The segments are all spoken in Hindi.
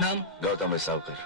नाम? गौतम विसावकर।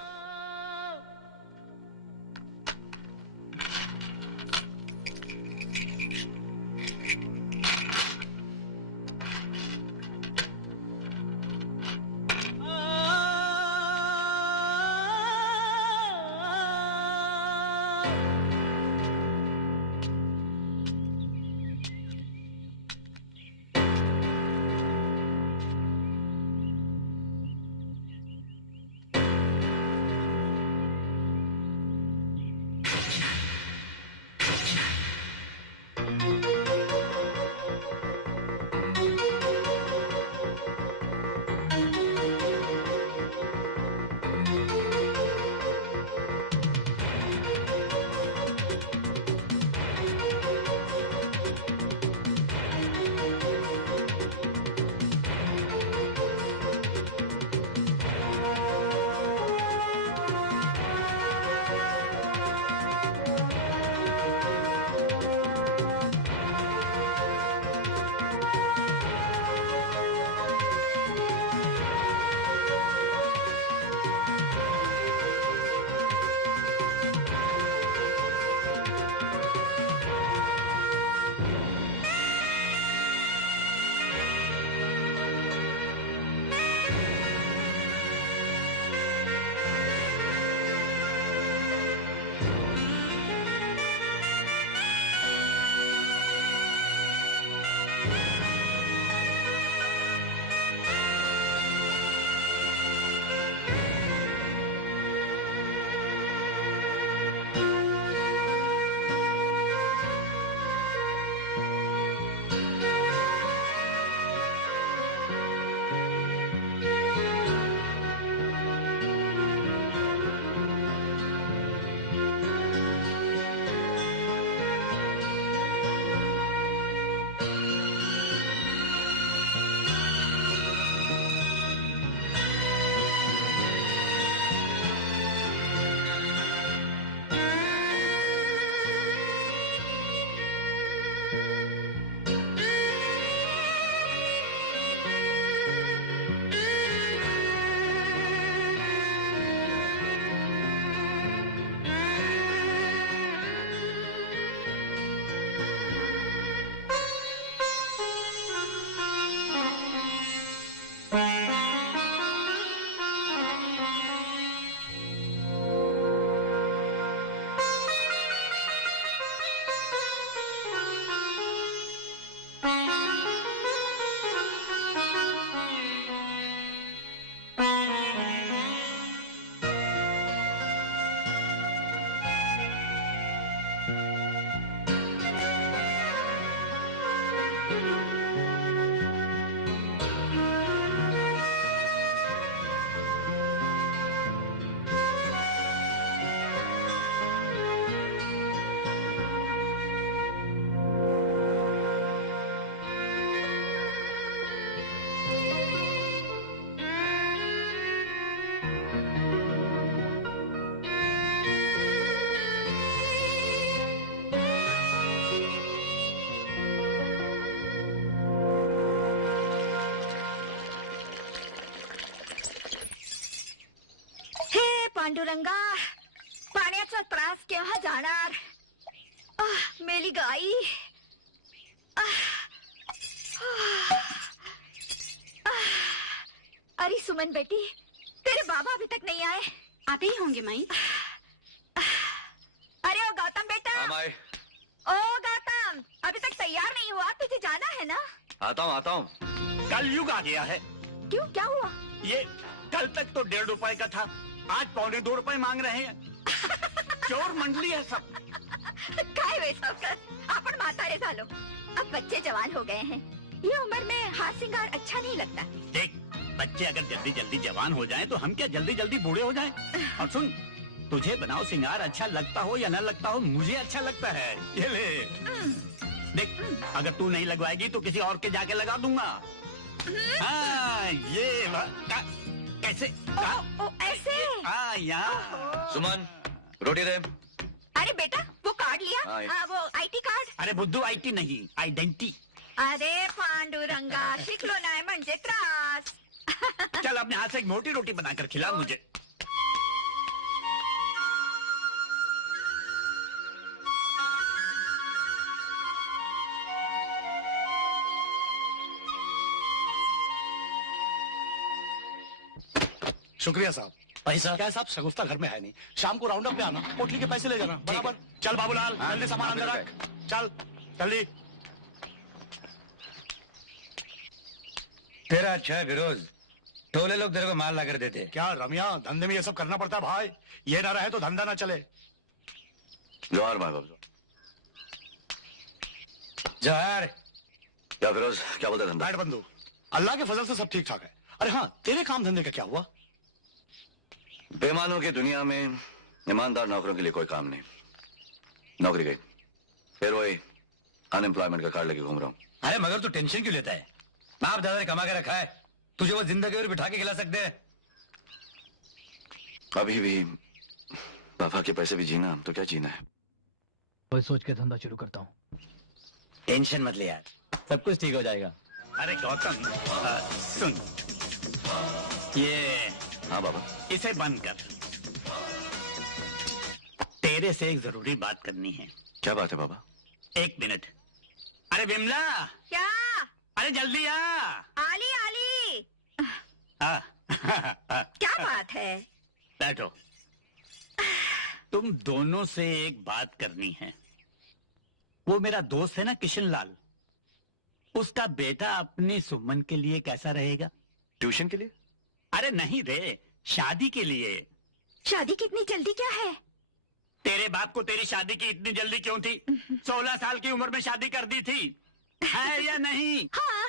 पांडुरंगा, पाण्याचा त्रास केव्हा जाणार? मेली गाई. अरे सुमन बेटी, तेरे बाबा अभी तक नहीं आए? आते ही होंगे माई. अरे ओ गौतम बेटा. ओ गौतम, अभी तक तैयार नहीं हुआ? तुझे जाना है ना? आता हूँ. कलयुग आ गया है. क्यों, क्या हुआ? ये कल तक तो 1.5 रुपए का था, आज 2.25 रुपए मांग रहे हैं. चोर मंडली है सब. काय वे सावकार, आपण म्हातारे झालो, अब बच्चे जवान हो गए हैं. ये उम्र में हाथ सिंगार अच्छा नहीं लगता. देख, बच्चे अगर जल्दी जल्दी जवान हो जाएं तो हम क्या जल्दी जल्दी बूढ़े हो जाएं? और सुन, तुझे बनाओ सिंगार अच्छा लगता हो या न लगता हो, मुझे अच्छा लगता है. ये ले. देख, अगर तू नहीं लगवाएगी तो किसी और के जाके लगा दूंगा. हाँ, ये कैसे? ऐसे? हाँ, यहाँ. सुमन, रोटी दे. अरे बेटा, वो कार्ड लिया? वो आईटी कार्ड? अरे बुद्धू, आईटी नहीं, आइडेंटिटी. अरे पांडुरंगा, शिकलो नाही म्हणजे त्रास. चल अपने हाथ से एक मोटी रोटी बनाकर खिला मुझे। शुक्रिया साहब। पैसा क्या है साहब, शगुफ्ता घर में है नहीं, शाम को राउंड अप पे आना, पोटली के पैसे ले जाना। बराबर। चल बाबूलाल, जल्दी सामान अंदर रख। चल जल्दी। तेरा अच्छा है फिरोज, टोले लोग तेरे को माल ला कर देते। क्या रमिया, धंधे में ये सब करना पड़ता है भाई, ये ना रहे तो धंधा ना चले। जोहार भाई बाबू। जोहार। क्या फिरोज, क्या बोलता धंधा? बैठ बंधु, अल्लाह के फजल से सब ठीक ठाक है। अरे हाँ, तेरे काम धंधे का क्या हुआ? बेईमानों की दुनिया में ईमानदार नौकरों के लिए कोई काम नहीं। नौकरी गई, फिर वही अनएम्प्लॉयमेंट का कार्ड लेके घूम रहा हूँ। अरे मगर तू टेंशन क्यों लेता है? बाप दादा ने कमा के रखा है, तुझे वो जिंदगी और बिठा के खिला सकते हैं। अभी भी पापा के पैसे भी जीना तो क्या जीना है। वही सोच के धंधा शुरू करता हूँ। टेंशन मत ले यार, सब कुछ ठीक हो जाएगा। अरे गौतम सुन, ये हाँ बाबा। इसे बंद कर, तेरे से एक जरूरी बात करनी है। क्या बात है बाबा? एक मिनट। अरे विमला, क्या? अरे जल्दी आ। आली आली। आ, क्या बात है? बैठो। तुम दोनों से एक बात करनी है। वो मेरा दोस्त है ना किशन लाल, उसका बेटा अपनी सुमन के लिए कैसा रहेगा? ट्यूशन के लिए? अरे नहीं रे, शादी के लिए। शादी की इतनी जल्दी क्या है? तेरे बाप को तेरी शादी की इतनी जल्दी क्यों थी? 16 साल की उम्र में शादी कर दी थी, है या नहीं? हाँ।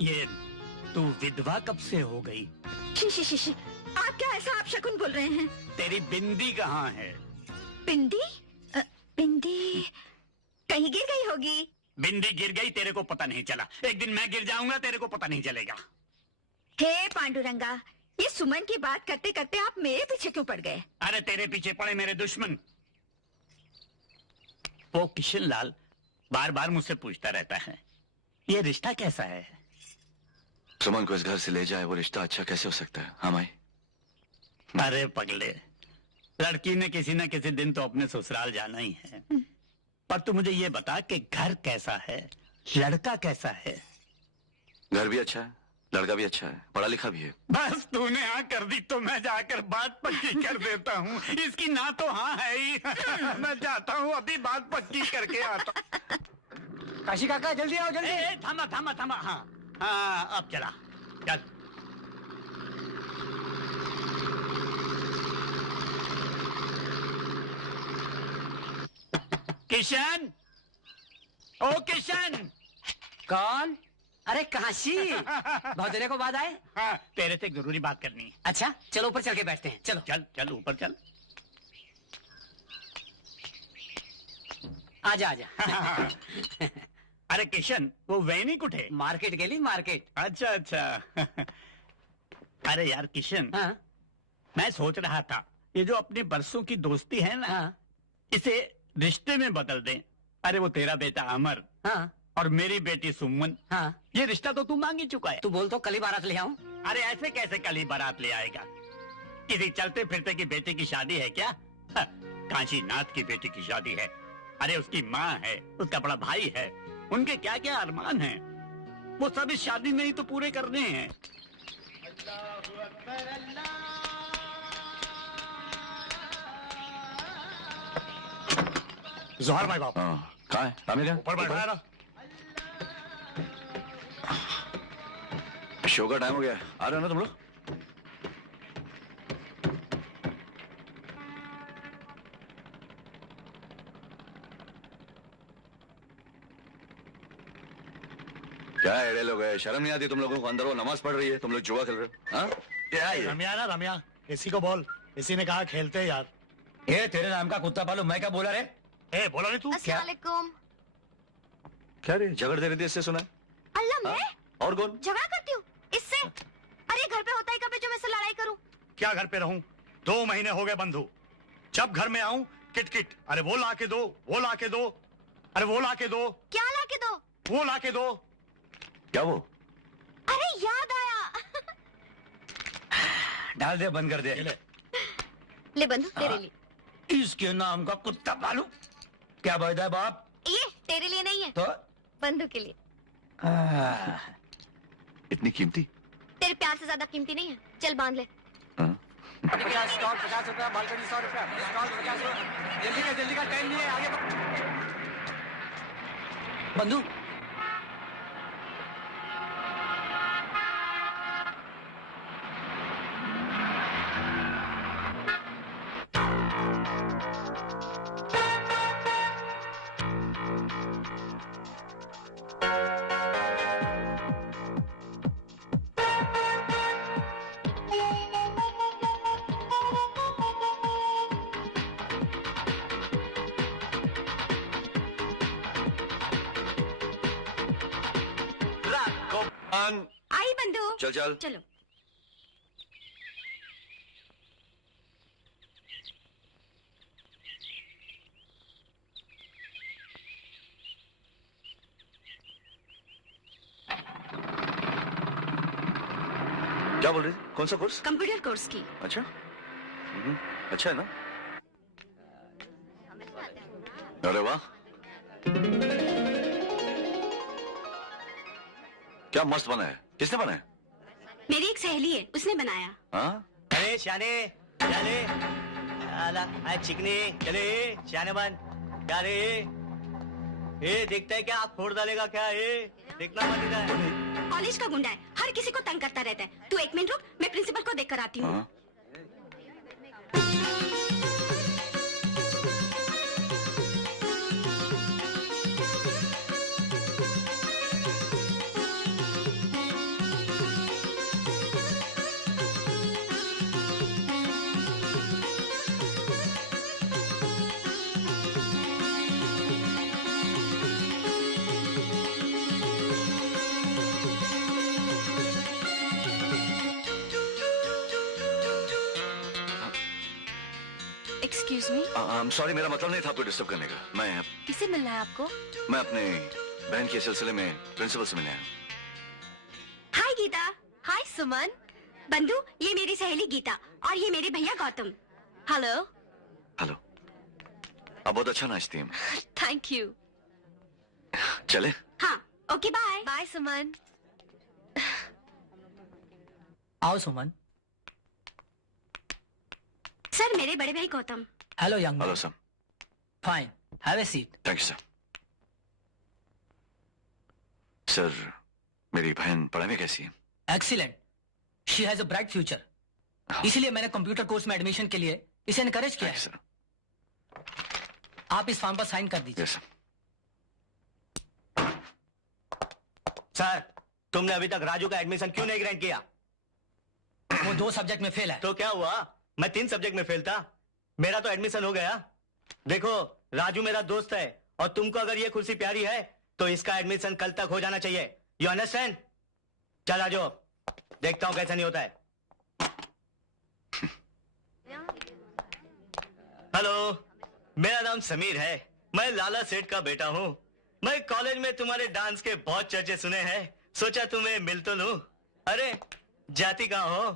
ये तू विधवा कब से हो गई? शी, आप क्या ऐसा आप शकुन बोल रहे हैं? तेरी बिंदी कहाँ है? बिंदी? बिंदी कहीं गिर गई होगी। बिंदी गिर गई, तेरे को पता नहीं चला। एक दिन मैं गिर जाऊंगा, तेरे को पता नहीं चलेगा। हे पांडुरंगा, ये सुमन की बात करते करते आप मेरे पीछे क्यों पड़ गए? अरे तेरे पीछे पड़े मेरे दुश्मन। वो किशन लाल बार बार मुझसे पूछता रहता है, ये रिश्ता कैसा है? सुमन को इस घर से ले जाए, वो रिश्ता अच्छा कैसे हो सकता है? हाँ माई। अरे पगले, लड़की ने किसी न किसी दिन तो अपने ससुराल जाना ही है। पर तू मुझे ये बता कि घर कैसा है, लड़का कैसा है? घर भी अच्छा है, लड़का भी अच्छा है, पढ़ा लिखा भी है। बस तूने हाँ कर दी तो मैं जाकर बात पक्की कर देता हूँ। इसकी ना तो हाँ है ही। मैं जाता हूँ, अभी बात पक्की करके आता हूँ। काशी काका जल्दी आओ जल्दी। थामा थामा थामा। हाँ हाँ, अब चला चल। किशन, ओ किशन। कौन? अरे काशी, बहुत देर को बाद आए। हाँ, तेरे से एक जरूरी बात करनी है। अच्छा चलो ऊपर चल के बैठते हैं। चलो चल चल ऊपर चल। आजा आजा। अरे किशन, वो वैनी कुठे? मार्केट गेली मार्केट। अच्छा अच्छा। अरे यार किशन, हाँ मैं सोच रहा था ये जो अपनी बरसों की दोस्ती है ना, हाँ इसे रिश्ते में बदल दें। अरे वो तेरा बेटा अमर हाँ और मेरी बेटी सुमन, हाँ। ये रिश्ता तो तू मांग ही चुका है। तू बोल तो कल ही बारात ले आऊं। अरे ऐसे कैसे कल ही बारात ले आएगा? किसी चलते फिरते की बेटी की शादी है क्या? काशी नाथ की बेटी की शादी है। अरे उसकी माँ है, उसका बड़ा भाई है, उनके क्या क्या अरमान हैं, वो सब इस शादी में ही तो पूरे करने हैं। जोहार भाई बाप। हाँ, कहाँ है आमिर? क्या ऊपर बैठा है ना। शो का टाइम हो गया, आ रहे हो ना तुम लोग? क्या एड़े लोग है, शर्म नहीं आती तुम लोगों को? अंदर वो नमाज पढ़ रही है, तुम लोग जुआ खेल रहे हो। हाँ क्या है ये? रमिया ना रमिया, इसी को बोल। इसी ने कहा खेलते हैं यार। ये तेरे नाम का कुत्ता पालो, मैं क्या बोला रे? ए बोला नहीं तू? क्या क्या रे झगड़ दे रही थी इससे? सुना? अल्लाह, मैं और कौन? झगड़ा करती हूँ इससे? अरे घर पे होता ही कब है जो मैं इससे लड़ाई करूँ? क्या घर पे रहूं? 2 महीने हो गए बंधु, जब घर में आऊं किटकिट। अरे वो ला के दो, वो ला के दो, अरे वो ला के दो, क्या ला के दो? वो ला के दो। क्या वो? डाल दे, बंद कर दे। ले बंदूक तेरे लिए। इसके नाम का कुत्ता पालू। क्या बोलता है बाप? ये तेरे लिए नहीं है, तो बंदूक के लिए। इतनी कीमती? तेरे प्यार से ज्यादा कीमती नहीं है। चल बांध ले। हाँ? स्टॉल 50 रुपया, बालकनी 100 रुपया, स्टॉल 50 रुपया। जल्दी का टाइम नहीं है, आगे बंधु। आई बंधु। चल चल। चलो। क्या बोल रही थी? कौन सा कोर्स? कंप्यूटर कोर्स की। अच्छा। अच्छा है ना? अरे वाह, क्या मस्त बना है। किसने बनाया? मेरी एक सहेली है, उसने बनाया। हाँ? अरे शाने, शाने, आला, चिकनी, चले, शाने बन, क्या रे? ये देखता है क्या? आप फोड़ डालेगा क्या? ये देखना मत इधर। कॉलेज का गुंडा है, हर किसी को तंग करता रहता है। तू एक मिनट रुक, मैं प्रिंसिपल को देख कर आती हूँ। हाँ? Excuse me. सॉरी, मेरा मतलब नहीं था आपको डिस्टर्ब करने का। किसे मिलना है आपको? मैं अपने बहन के सिलसिले में प्रिंसिपल से मिले हैं। हाय गीता। हाय सुमन। बंधु, ये मेरी सहेली गीता और ये मेरे भैया गौतम। हेलो। हेलो। आप बहुत अच्छा नाचती हैं। Thank you. चले? हाँ, ओके बाय। बाय सुमन। आओ सुमन। सर, मेरे बड़े भाई Gautam. Hello young hello sir. Fine, have a seat. Thank you sir. Sir, मेरी बहन पढ़ाई में कैसी है? Excellent, she has a bright future. इसलिए मैंने कंप्यूटर कोर्स में एडमिशन के लिए इसे एनकरेज किया है। सर। आप इस फॉर्म पर साइन कर दीजिए। Yes sir. सर, तुमने अभी तक राजू का एडमिशन क्यों नहीं ग्रांट किया? वो 2 सब्जेक्ट में फेल है। तो क्या हुआ? मैं 3 सब्जेक्ट में फेल था, मेरा तो एडमिशन हो गया। देखो, राजू मेरा दोस्त है और तुमको अगर ये कुर्सी प्यारी है तो इसका एडमिशन कल तक हो जाना चाहिए। You understand? चल आजो, देखता हूं कैसा नहीं होता है। हेलो, मेरा नाम समीर है, मैं लाला सेठ का बेटा हूं। मैं कॉलेज में तुम्हारे डांस के बहुत चर्चे सुने हैं, सोचा तुम्हें मिल तो लूं। अरे जाति कहाँ हो?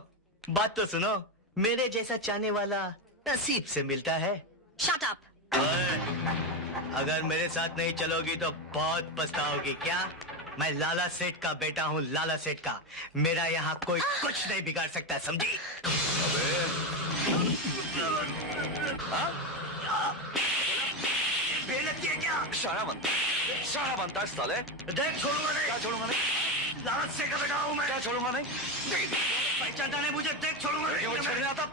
बात तो सुनो, मेरे जैसा चाहने वाला नसीब से मिलता है। Shut up. अगर मेरे साथ नहीं चलोगी तो बहुत पछताओगी। क्या? मैं लाला सेठ का बेटा हूँ, लाला सेठ का। मेरा यहाँ कोई कुछ नहीं बिगाड़ सकता, समझी? बेइज्जती है क्या? शाना बनता है साले। देख, छोड़ूंगा नहीं। क्या छोड़ूंगा नहीं? लाला सेठ का बेटा हूँ मैं। क्या छोड़ूंगा नहीं? पहचानता नहीं मुझे? देख, छोड़ूंगा नहीं। क्यों छोड़ने आता?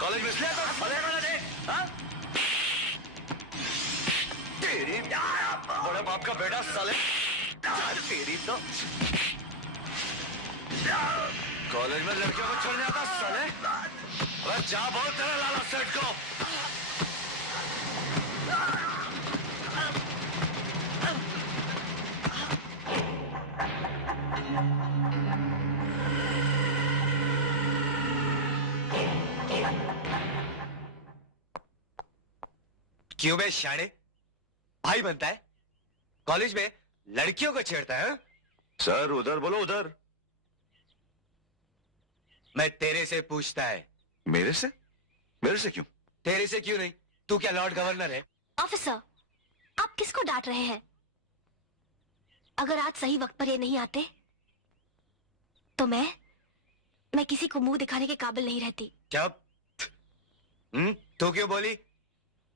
कॉलेज में इसलिए आता? तेरी बड़े बाप का बेटा साले। तेरी तो कॉलेज में लड़कियों को छोड़ने आता साले। अरे जा बोल तेरे लाला सेठ को। क्यों बे शाणे? भाई बनता है, कॉलेज में लड़कियों को छेड़ता है? सर उधर बोलो, उधर। मैं तेरे से पूछता है। मेरे से? मेरे से क्यों? तेरे से क्यों नहीं? तू क्या लॉर्ड गवर्नर है? ऑफिसर, आप किसको डांट रहे हैं? अगर आज सही वक्त पर ये नहीं आते तो मैं किसी को मुंह दिखाने के काबिल नहीं रहती। चुप। तू क्यों बोली?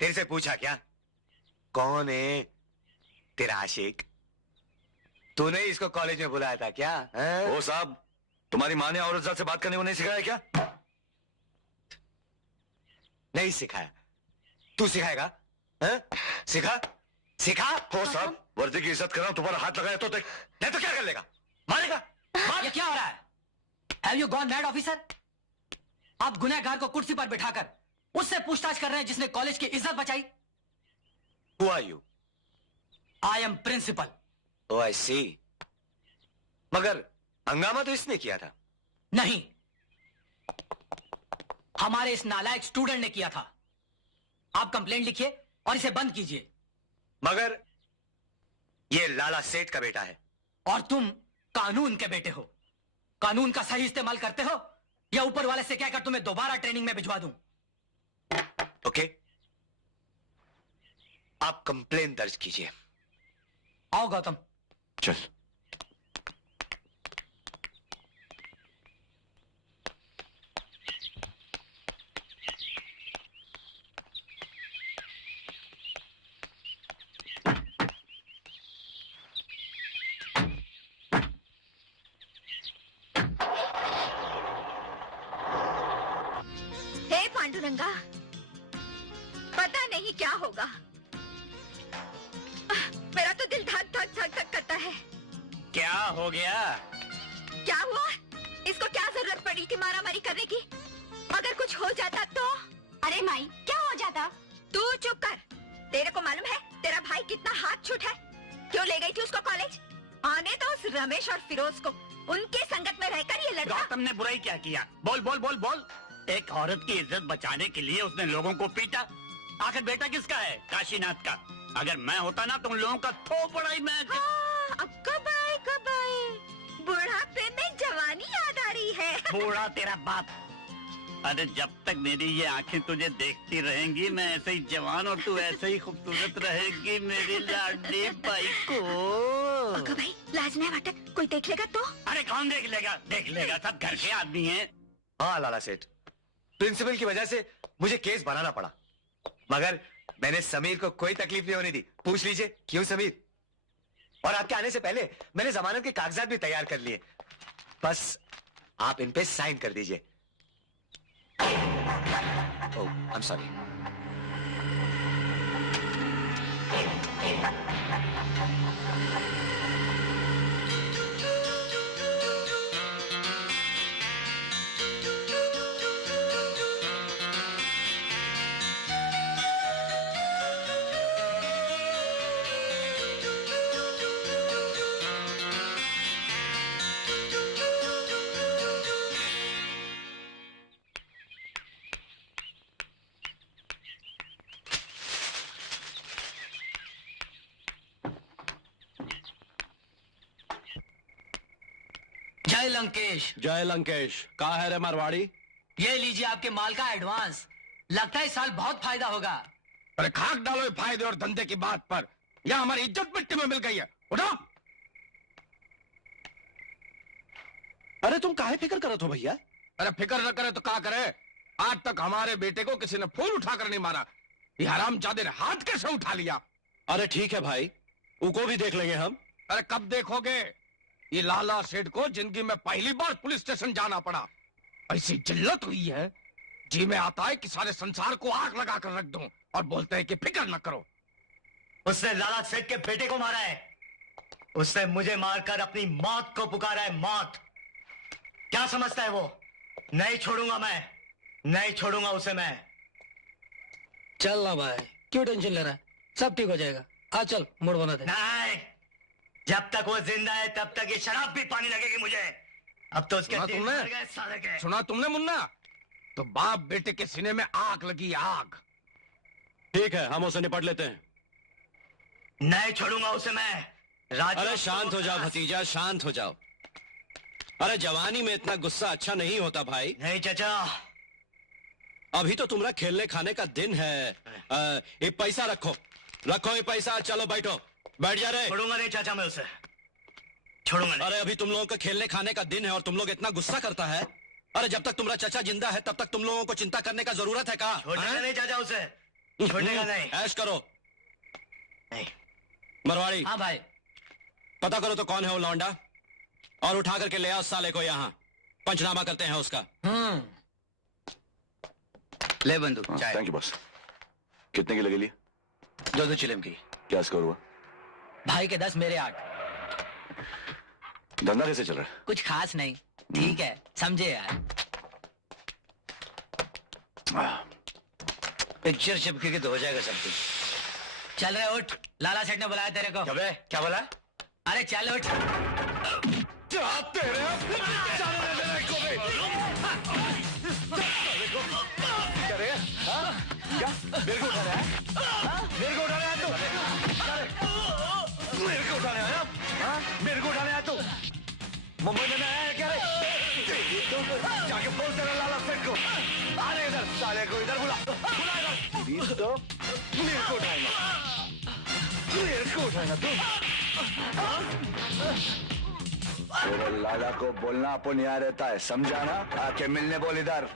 तेरे से पूछा क्या? कौन है तेरा आशिक? तूने इसको कॉलेज में बुलाया था क्या? ओ साहब, तुम्हारी माँ ने औरतजात से बात करने को नहीं सिखाया क्या? नहीं सिखाया। तू सिखाएगा? सिखा सिखा। ओ साहब, वर्दी की इज्जत कर रहा हूं, तुम्हारा हाथ लगाया तो देख। नहीं तो क्या कर लेगा? मारेगा? ये क्या हो रहा है? Have you gone mad, officer? आप गुनहगार को कुर्सी पर बिठाकर उससे पूछताछ कर रहे हैं जिसने कॉलेज की इज्जत बचाई। Who are you? I am principal. Oh, I see. मगर हंगामा तो इसने किया था। नहीं, हमारे इस नालायक स्टूडेंट ने किया था। आप कंप्लेंट लिखिए और इसे बंद कीजिए। मगर ये लाला सेठ का बेटा है। और तुम कानून के बेटे हो। कानून का सही इस्तेमाल करते हो या ऊपर वाले से कहकर तुम्हें दोबारा ट्रेनिंग में भिजवा दूं? ओके, आप कंप्लेन दर्ज कीजिए। आओ गौतम। चल। हे पांडुरंगा, पता नहीं क्या होगा। मेरा तो दिल धक धक धक धक करता है। क्या हो गया? क्या हुआ? इसको क्या जरूरत पड़ी थी मारामारी करने की? अगर कुछ हो जाता तो? अरे माई, क्या हो जाता? तू चुप कर। तेरे को मालूम है तेरा भाई कितना हाथ छूट है? क्यों ले गई थी उसको कॉलेज? आने तो उस रमेश और फिरोज को। उनके संगत में रहकर ये लड़का। गौतम ने बुराई क्या किया? बोल बोल बोल बोल। एक औरत की इज्जत बचाने के लिए उसने लोगों को पीटा। आखिर बेटा किसका है? काशीनाथ का। अगर मैं होता ना तो उन लोगों का थोपड़ा ही मैं। हाँ, अब कब आए कब आए? बुढ़ापे में जवानी याद आ रही है। बूढ़ा तेरा बाप। अरे जब तक मेरी ये आंखें तुझे देखती रहेंगी मैं ऐसे ही जवान और तू ऐसे ही खूबसूरत रहेगी मेरी लाडली बाई को। ओके भाई, लाज नहीं वाटत, कोई देख लेगा तो? अरे कौन देख लेगा? देख लेगा, सब घर के आदमी हैं। हाँ लाला सेठ, प्रिंसिपल की वजह से मुझे केस बनाना पड़ा, मगर मैंने समीर को कोई तकलीफ नहीं होने दी। पूछ लीजिए क्यों समीर। और आपके आने से पहले मैंने जमानत के कागजात भी तैयार कर लिए। बस आप इन पे साइन कर दीजिए। ओह, आई एम सॉरी। जय लंकेश। जय लंकेश। कहा है रे मारवाड़ी? ये लीजिए आपके माल का एडवांस। लगता है इस साल बहुत फायदा होगा। अरे खाक डालो ये फायदे और धंधे की बात पर। यह हमारी इज्जत मिट्टी में मिल गई है। उठो। अरे तुम काहे फिक्र करत हो भैया? अरे फिक्र न करे तो क्या करे? आज तक हमारे बेटे को किसी ने फूल उठाकर नहीं मारा। ये हरामजादे ने हाथ कैसे उठा लिया? अरे ठीक है भाई, उनको भी देख लेंगे हम। अरे कब देखोगे? ये लाला सेठ को जिंदगी में पहली बार पुलिस स्टेशन जाना पड़ा। ऐसी जिल्लत हुई है, जी में आता है कि सारे संसार को आग लगा कर रख दूं और बोलते हैं कि फिक्र न करो। उसने लाला सेठ के बेटे को मारा है। उसने मुझे मारकर अपनी मौत को पुकारा है। मौत क्या समझता है वो? नहीं छोड़ूंगा मैं, नहीं छोड़ूंगा उसे मैं। चल ना भाई, क्यों टेंशन ले रहा है? सब ठीक हो जाएगा। आ चल, मूड बना दे। नहीं, जब तक वो जिंदा है तब तक ये शराब भी पानी लगेगी मुझे। अब तो उसके सुना दिन तुमने? भर गए साले के। सुना तुमने मुन्ना? तो बाप बेटे के सीने में आग लगी, आग। ठीक है, हम उसे निपट लेते हैं। नहीं छोड़ूंगा उसे मैं। राजू अरे शांत हो जाओ भतीजा, शांत हो जाओ। अरे जवानी में इतना गुस्सा अच्छा नहीं होता भाई। नहीं चाचा, अभी तो तुम्हारा खेलने खाने का दिन है। ये पैसा रखो, रखो ये पैसा। चलो बैठो, बैठ जा रहे। छोड़ूंगा नहीं चाचा मैं उसे, छोड़ूंगा नहीं। अरे अभी तुम लोगों का खेलने खाने का दिन है और तुम लोग इतना गुस्सा करता है। अरे जब तक तुम्हारा चाचा जिंदा है तब तक तुम लोगों को चिंता करने का जरूरत है का? छोड़ेगा नहीं चाचा उसे, छोड़ेगा नहीं। ऐश करो। नहीं। मरवाड़ी, हाँ भाई। पता करो तो कौन है वो लौंडा और उठा करके ले आओ साले को यहाँ। पंचनामा करते हैं उसका। ले बंदूक, चाय। Thank you boss. कितने की लगे लिए? 2 चिलम की। क्या स्कोर हुआ? भाई के 10 मेरे 8। धंधा कैसे चल रहा है? कुछ खास नहीं, ठीक है, समझे यार। पिक्चर चिपके के तो हो जाएगा सब कुछ। चल रहे उठ, लाला सेठ ने बुलाया तेरे को। क्या बोला? अरे चल उठ। क्या मेरे को उठा रहा है? मेरे को उठाने आया तू? मेरे को उठाने आया? मेरे को उठाने आया तू? मुंबई में आया है क्या रे? जाके बोल तेरा लाला सेठ को आने इधर, साले को इधर बुला, बुला इधर। तो मेरे को उठाएगा, मेरे को उठाएगा तू? तेरे लाला को बोलना अपन यहाँ रहता है, समझा ना? आके मिलने बोल इधर।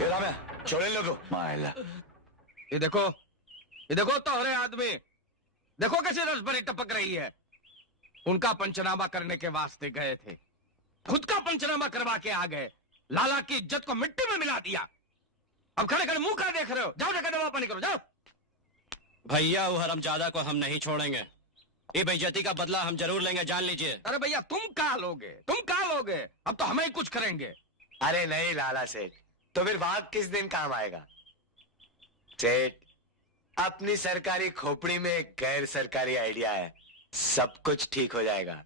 ये राम है, छोड़े लोगों। मायला, ये देखो तोहरे आदमी, देखो कैसे रस भरी टपक रही है। उनका पंचनामा करने के वास्ते गए थे, खुद का पंचनामा करवा के आ गए। लाला की इज्जत को मिट्टी में मिला दिया। अब खड़े खड़े मुंह क्या देख रहे हो? जाओ जाकर दवा पानी करो, जाओ। भैया वो हरामजादा को हम नहीं छोड़ेंगे। ये बेइज्जती का बदला हम जरूर लेंगे, जान लीजिए। अरे भैया तुम कहा लोगे, तुम कहा लोगे? अब तो हमें ही कुछ करेंगे। अरे नहीं लाला सेठ, तो फिर भाग किस दिन काम आएगा? सेठ, अपनी सरकारी खोपड़ी में एक गैर सरकारी आइडिया है, सब कुछ ठीक हो जाएगा।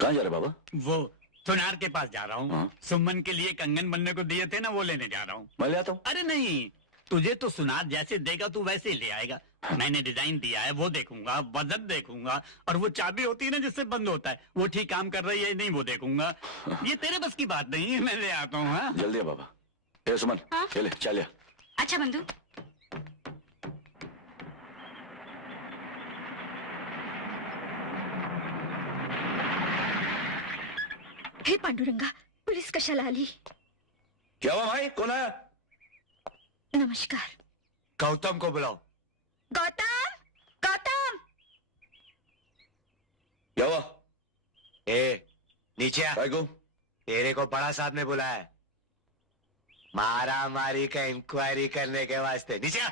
कहाँ जा रहे बाबा? वो सुनार के पास जा रहा हूँ। हाँ? सुमन के लिए कंगन बनने को दिए थे ना, वो लेने जा रहा हूँ। मैं ले आता हूँ। अरे नहीं, तुझे तो सुनार जैसे देगा तू वैसे ही ले आएगा। मैंने डिजाइन दिया है, वो देखूंगा, वजन देखूंगा, और वो चाबी होती है ना जिससे बंद होता है, वो ठीक काम कर रही है नहीं वो देखूंगा। ये तेरे बस की बात नहीं है, मैं ले आता हूँ। हाँ? जल्दी है बाबा। ए सुमन, हाँ? ले चल। अच्छा बंधु, हे पांडुरंगा, पुलिस कशाला आली? क्या हुआ भाई, कौन आया? नमस्कार। गौतम को बुलाओ। गौतम, गौतम। क्या हुआ? ए नीचे आ। भाई को? तेरे को बड़ा साहब ने बुलाया है, मारा मारी का इंक्वायरी करने के वास्ते। नीचे आ।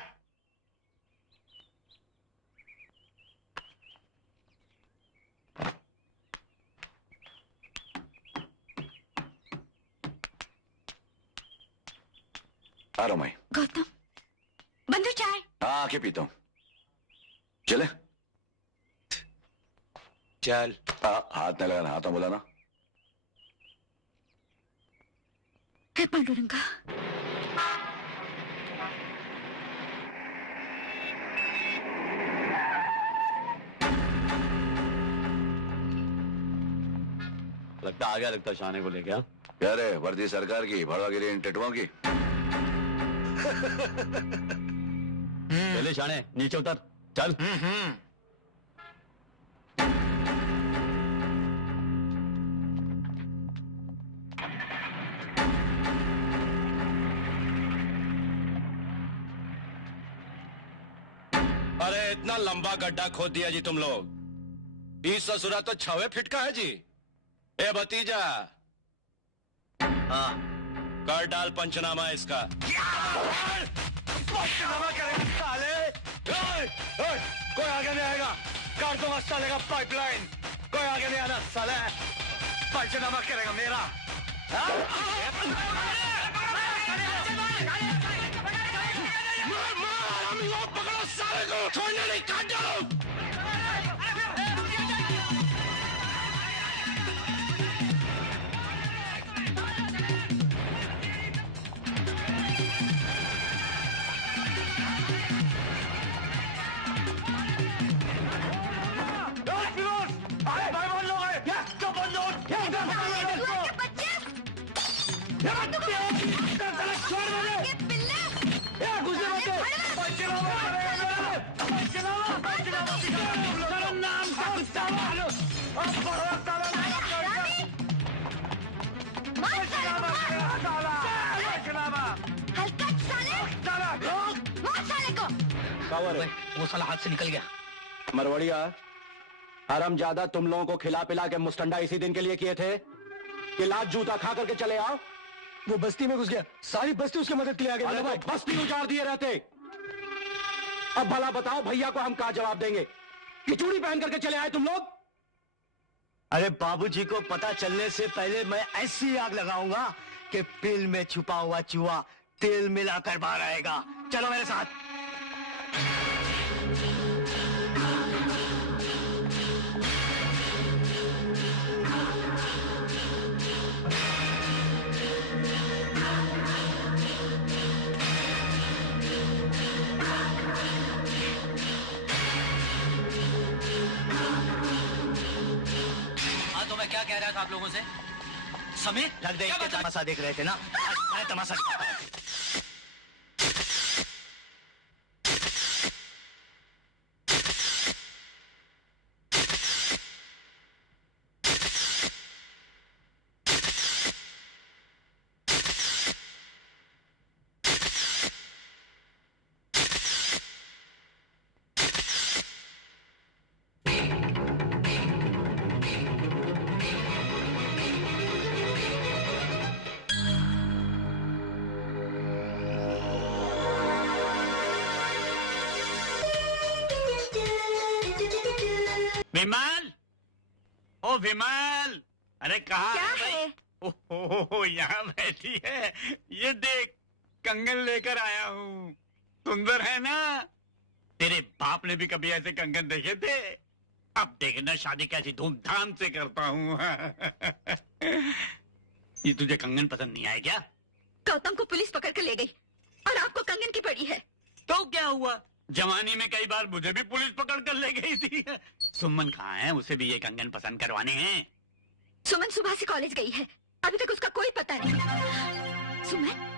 आ रहा हूं मैं। गौतम, बंधु चाय। हाँ आके पीता हूँ। चले? चल। हाथ नहीं लगाना, हाथ में बोला ना। हे पांडुरंगा, लगता आ गया, लगता शाने को लेके। क्या रे, वर्दी सरकार की, भड़वागिरी इन टेटुओं की? चले शाने, नीचे उतर, चल। अरे इतना लंबा गड्ढा खोद दिया जी तुम लोग। इस ससुरा तो 6 फीट का है जी। ए भतीजा, हाँ। कर डाल पंचनामा इसका। पंचनामा करेगा साले। कोई आगे नहीं आएगा, काट दूंगा साले का पाइपलाइन। कोई आगे नहीं आना साले, पंचनामा करेगा मेरा। पकड़ो साले को, छोड़ने नहीं, काट डालो। वो साला हाथ से निकल गया। मरवड़िया, हरामजादा तुम लोगों को खिला पिला के मुस्टंडा इसी दिन के लिए किए थे कि लात जूता खा करके चले आओ। वो बस्ती में घुस गया, सारी बस्ती उसकी मदद के लिए आ गई। अरे भाई बस्ती उजाड़ दिए रहते। अब भला बताओ भैया को हम क्या जवाब देंगे कि चूड़ी पहन करके चले आए तुम लोग? अरे बाबूजी को पता चलने से पहले मैं ऐसी आग लगाऊंगा कि पिल में छुपा हुआ चूहा तेल मिलाकर बाहर आएगा। चलो मेरे साथ। क्या कह रहा था आप लोगों से? समीर ढक दे, इसके तमाशा देख रहे थे ना? मैं तमाशा दिखाता हूं। विमल, ओ विमल, अरे कहाँ क्या है भाई? है? ओहो, यहाँ बैठी है। ये देख, कंगन लेकर आया हूँ। सुंदर है ना? तेरे बाप ने भी कभी ऐसे कंगन देखे थे? अब देखना शादी कैसी धूमधाम से करता हूँ। ये तुझे कंगन पसंद नहीं आया क्या? गौतम को पुलिस पकड़ कर ले गई और आपको कंगन की पड़ी है। तो क्या हुआ? जवानी में कई बार मुझे भी पुलिस पकड़ कर ले गई थी। सुमन कहाँ है? उसे भी ये कंगन पसंद करवाने हैं। सुमन सुबह से कॉलेज गई है, अभी तक उसका कोई पता नहीं। सुमन,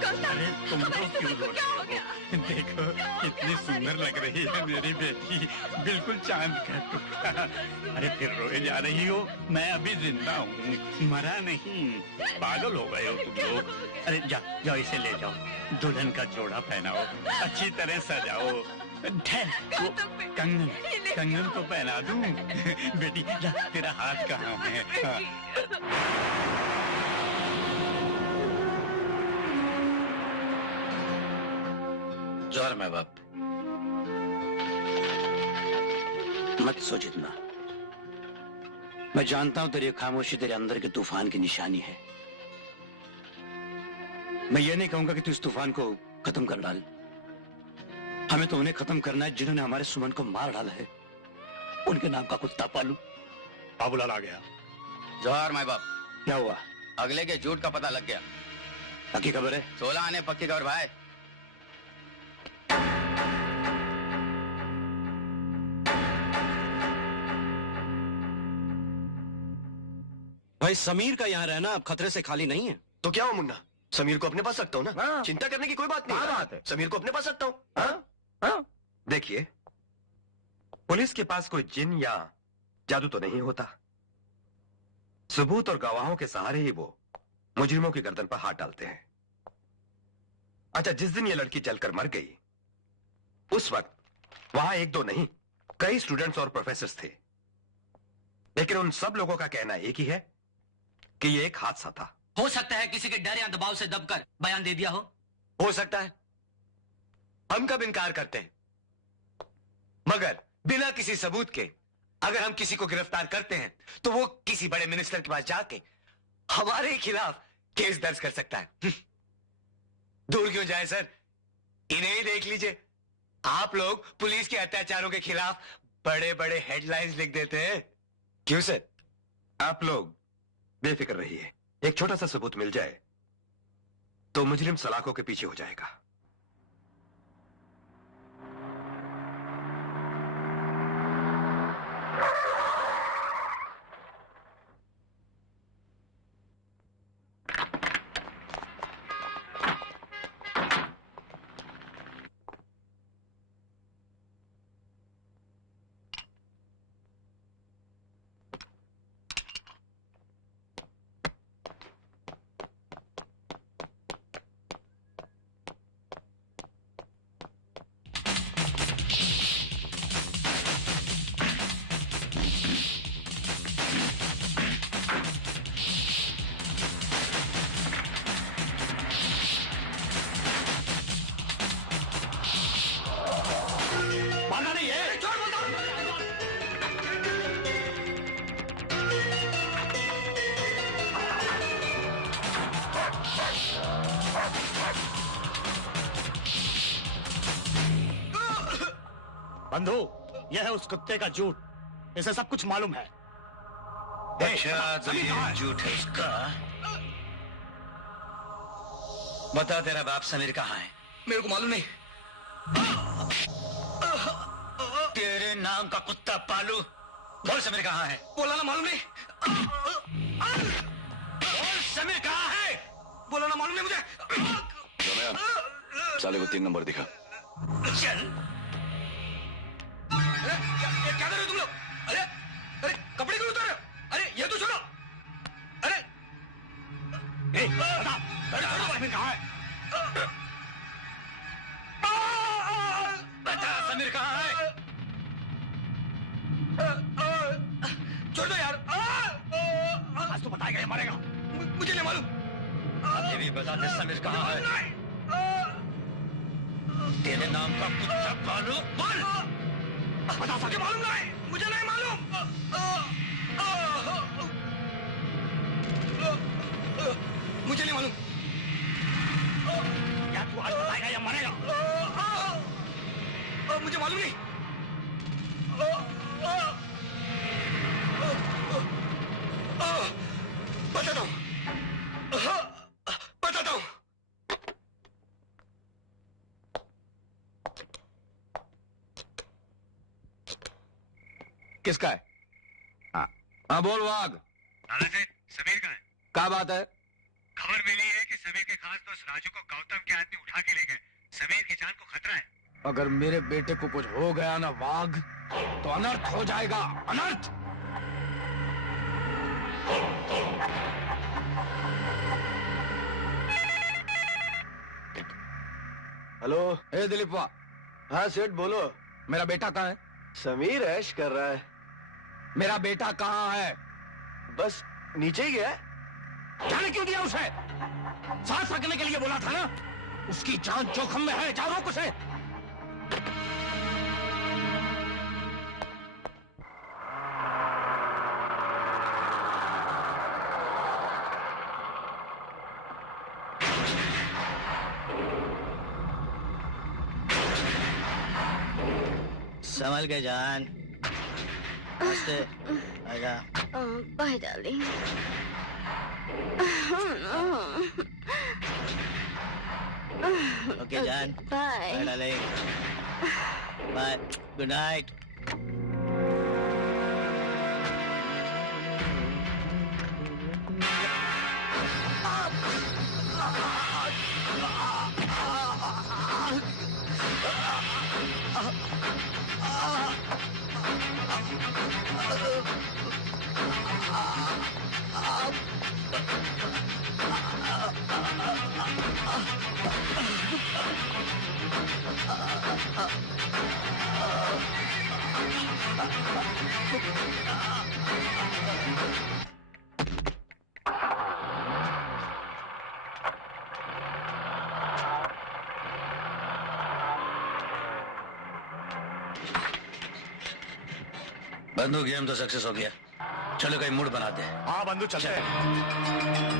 अरे तुम लोग क्यों रो रहे हो? देखो कितनी सुंदर लग रही है मेरी बेटी, बिल्कुल चांद का टुकड़ा। अरे फिर रोए जा रही हो? मैं अभी जिंदा हूँ, मरा नहीं। पागल हो गए हो तुम लोग। अरे जाओ इसे ले जाओ, दुल्हन का जोड़ा पहनाओ, अच्छी तरह सजाओ। कंगन तो पहना दूं। बेटी जा, तेरा हाथ कहाँ है? जोहर मैं बाप। मत सोच इतना। मैं जानता हूं तेरी खामोशी तेरे अंदर के तूफान की निशानी है। मैं ये नहीं कहूंगा कि तू इस तूफान को खत्म कर डाल। हमें तो उन्हें खत्म करना है जिन्होंने हमारे सुमन को मार डाला है। उनके नाम का कुत्ता पालू। बाबूलाल आ गया। जोहर मैं बाप। क्या हुआ? अगले के झूठ का पता लग गया। पक्की खबर है? 16 आने पक्की खबर भाई। भाई समीर का यहाँ रहना अब खतरे से खाली नहीं है। तो क्या हो मुन्ना, समीर को अपने पास रखता हूँ ना। हाँ। चिंता करने की कोई बात नहीं। क्या बात है? समीर को अपने पास रखता हूँ। हाँ? हाँ? देखिए, पुलिस के पास कोई जिन या जादू तो नहीं होता। सबूत और गवाहों के सहारे ही वो मुजरिमों की गर्दन पर हाथ डालते हैं। अच्छा, जिस दिन ये लड़की जलकर मर गई, उस वक्त वहां एक दो नहीं, कई स्टूडेंट्स और प्रोफेसर्स थे। लेकिन उन सब लोगों का कहना एक ही है कि ये एक हादसा था। हो सकता है किसी के डर या दबाव से दबकर बयान दे दिया हो सकता है। हम कब इनकार करते हैं, मगर बिना किसी सबूत के अगर हम किसी को गिरफ्तार करते हैं तो वो किसी बड़े मिनिस्टर के पास जाके हमारे खिलाफ केस दर्ज कर सकता है। दूर क्यों जाए सर, इन्हें ही देख लीजिए। आप लोग पुलिस के अत्याचारों के खिलाफ बड़े बड़े हेडलाइंस लिख देते हैं। क्यों सर? आप लोग बेफिक्र रहिए, एक छोटा सा सबूत मिल जाए तो मुजरिम सलाखों के पीछे हो जाएगा। बंधु, यह है उस कुत्ते का झूठ। इसे सब कुछ मालूम है। अच्छा, तो ये झूठ है उसका। बता, तेरा बाप समीर कहाँ है? मेरे को मालूम नहीं। तेरे नाम का कुत्ता पालू, बोल समीर कहाँ है? बोला ना मालूम नहीं। बोल समीर कहाँ है? बोला ना मालूम नहीं मुझे। साले को 3 नंबर दिखा। चल। अरे क्या कर रहे हो तुम लोग? अरे अरे कपड़े क्यों उतार रहे हो? अरे ये तो छोड़ो। अरे बता समीर कहाँ है? बता समीर कहाँ है? छोड़ दो यार। आज तो बताएगा, ये मरेगा। मुझे नहीं मालूम। ये भी बता दे समीर कहाँ है? तेरे नाम का कुत्ता पालू, बोल। बता सके मालूम नहीं, मुझे नहीं मालूम। मुझे नहीं मालूम। या तू आज बताएगा या मरेगा? मुझे मालूम नहीं। बताता हूँ, बताता हूँ। किसका है? हाँ हाँ, बोल वाघ। लाला सेठ, समीर का है। क्या बात है? खबर मिली है कि समीर के खास दोस्त राजू को गौतम के आदमी उठा के ले गए। समीर की जान को खतरा है। अगर मेरे बेटे को कुछ हो गया ना वाघ, तो अनर्थ हो जाएगा, अनर्थ। हेलो। ए दिलीपवा। हाँ सेठ बोलो। मेरा बेटा कहाँ है? समीर ऐश कर रहा है। मेरा बेटा कहाँ है? बस नीचे ही गया। जाने क्यों दिया उसे? सांस रखने के लिए बोला था ना। उसकी जान जोखिम में है, जाओ रोक उसे। संभल के जान। आजा। Bye darling. ओके जान। Bye. Bye darling. Bye. Good night. Bandu, game तो सक्सेस हो गया। चलो कहीं मूड बनाते हैं। हाँ बंधु, चलते हैं।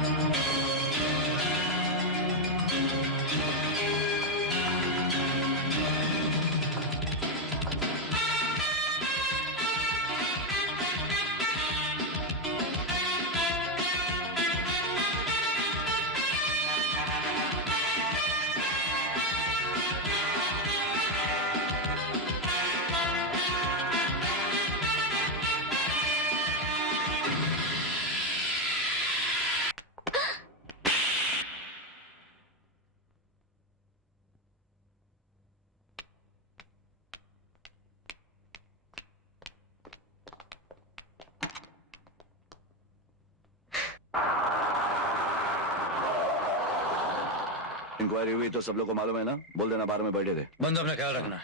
इंक्वायरी हुई तो सब लोग को मालूम है ना? बोल देना बाहर में बैठे थे। बंदू, अपना ख्याल रखना।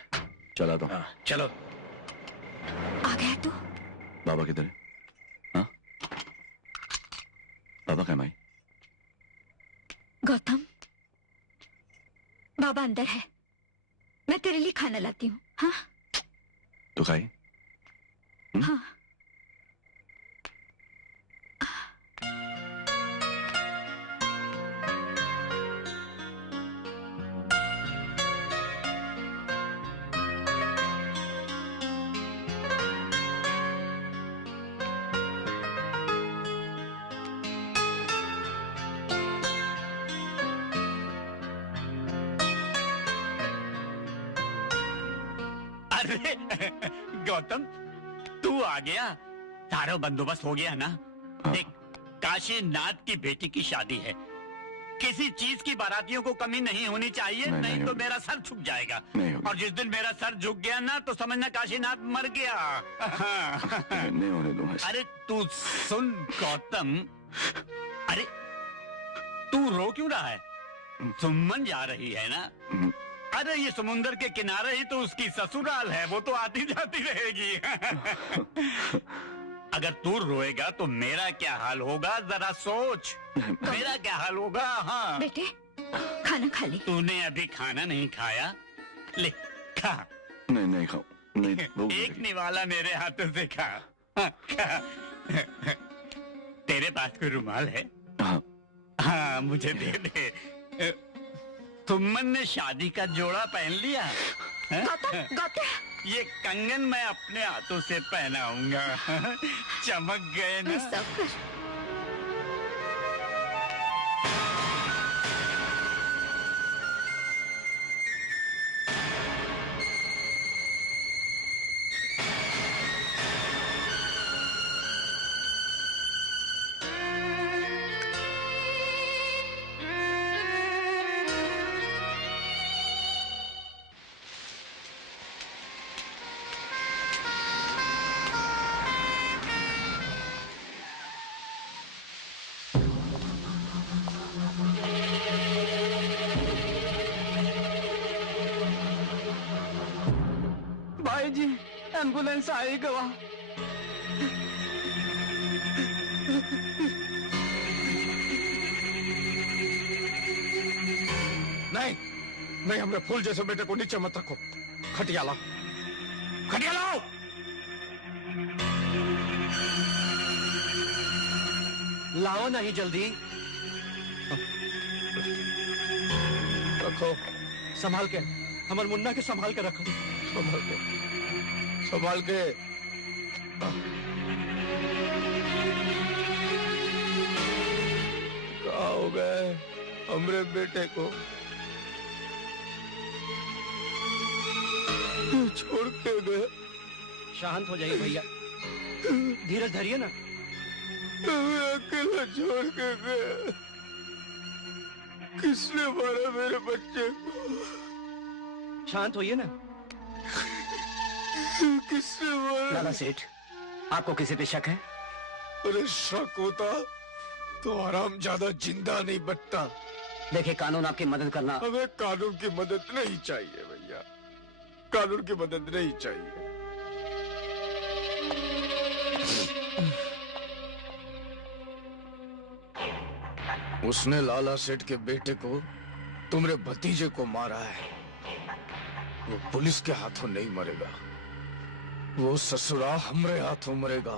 चला तो। हाँ, चलो। आ गया तू? बाबा किधर है? हाँ? बाबा कहाँ है? गौतम, बाबा अंदर है। मैं तेरे लिए खाना लाती हूँ। हाँ तो खाई? हाँ। अरे गौतम, तू आ गया, सारा बंदोबस्त हो गया ना? देख, काशीनाथ की बेटी की शादी है, किसी चीज की बारातियों को कमी नहीं होनी चाहिए, नहीं तो मेरा सर झुक जाएगा। और जिस दिन मेरा सर झुक गया ना, तो समझना काशीनाथ मर गया। नहीं होने दूंगा। अरे तू सुन गौतम, अरे तू रो क्यों रहा है? सुमन जा रही है ना? अरे ये समुंदर के किनारे ही तो उसकी ससुराल है, वो तो आती जाती रहेगी। अगर तू रोएगा तो मेरा क्या हाल होगा, जरा सोच। मेरा क्या हाल होगा? हाँ बेटे, खाना खा ले। तूने अभी खाना नहीं खाया, ले खा। नहीं नहीं खाऊं, नहीं। एक निवाला मेरे हाथों से खा। हाँ, खा। तेरे पास कोई रुमाल है? हाँ मुझे दे दे। सुमन ने शादी का जोड़ा पहन लिया। ये कंगन मैं अपने हाथों से पहनाऊंगा। चमक गए ना? भाई जी, एम्बुलेंस आई गवा। नहीं नहीं, हमरे फूल जैसे बेटे को नीचे मत रखो। खटिया लाओ, खटिया लाओ। लाओ नहीं जल्दी। रखो, संभाल के। हमारे मुन्ना के संभाल के रखो, संभाल के, संभाल के। क्या हो गए हमरे बेटे को? छोड़ के गए। शांत हो जाइए भैया, धीरज धरिए ना। अकेला छोड़ के गए। किसने मारा मेरे बच्चे को? शांत होइए ना। किसने मारा? लाला सेठ, आपको किसी पे शक है? अरे शक होता तो आराम ज्यादा जिंदा नहीं बचता। देखिए, कानून आपकी मदद करना। हमें कानून की मदद नहीं चाहिए भैया, कानून की मदद नहीं चाहिए। उसने लाला सेठ के बेटे को, तुम्हारे भतीजे को मारा है। वो पुलिस के हाथों नहीं मरेगा, वो ससुरा हमरे हाथों मरेगा,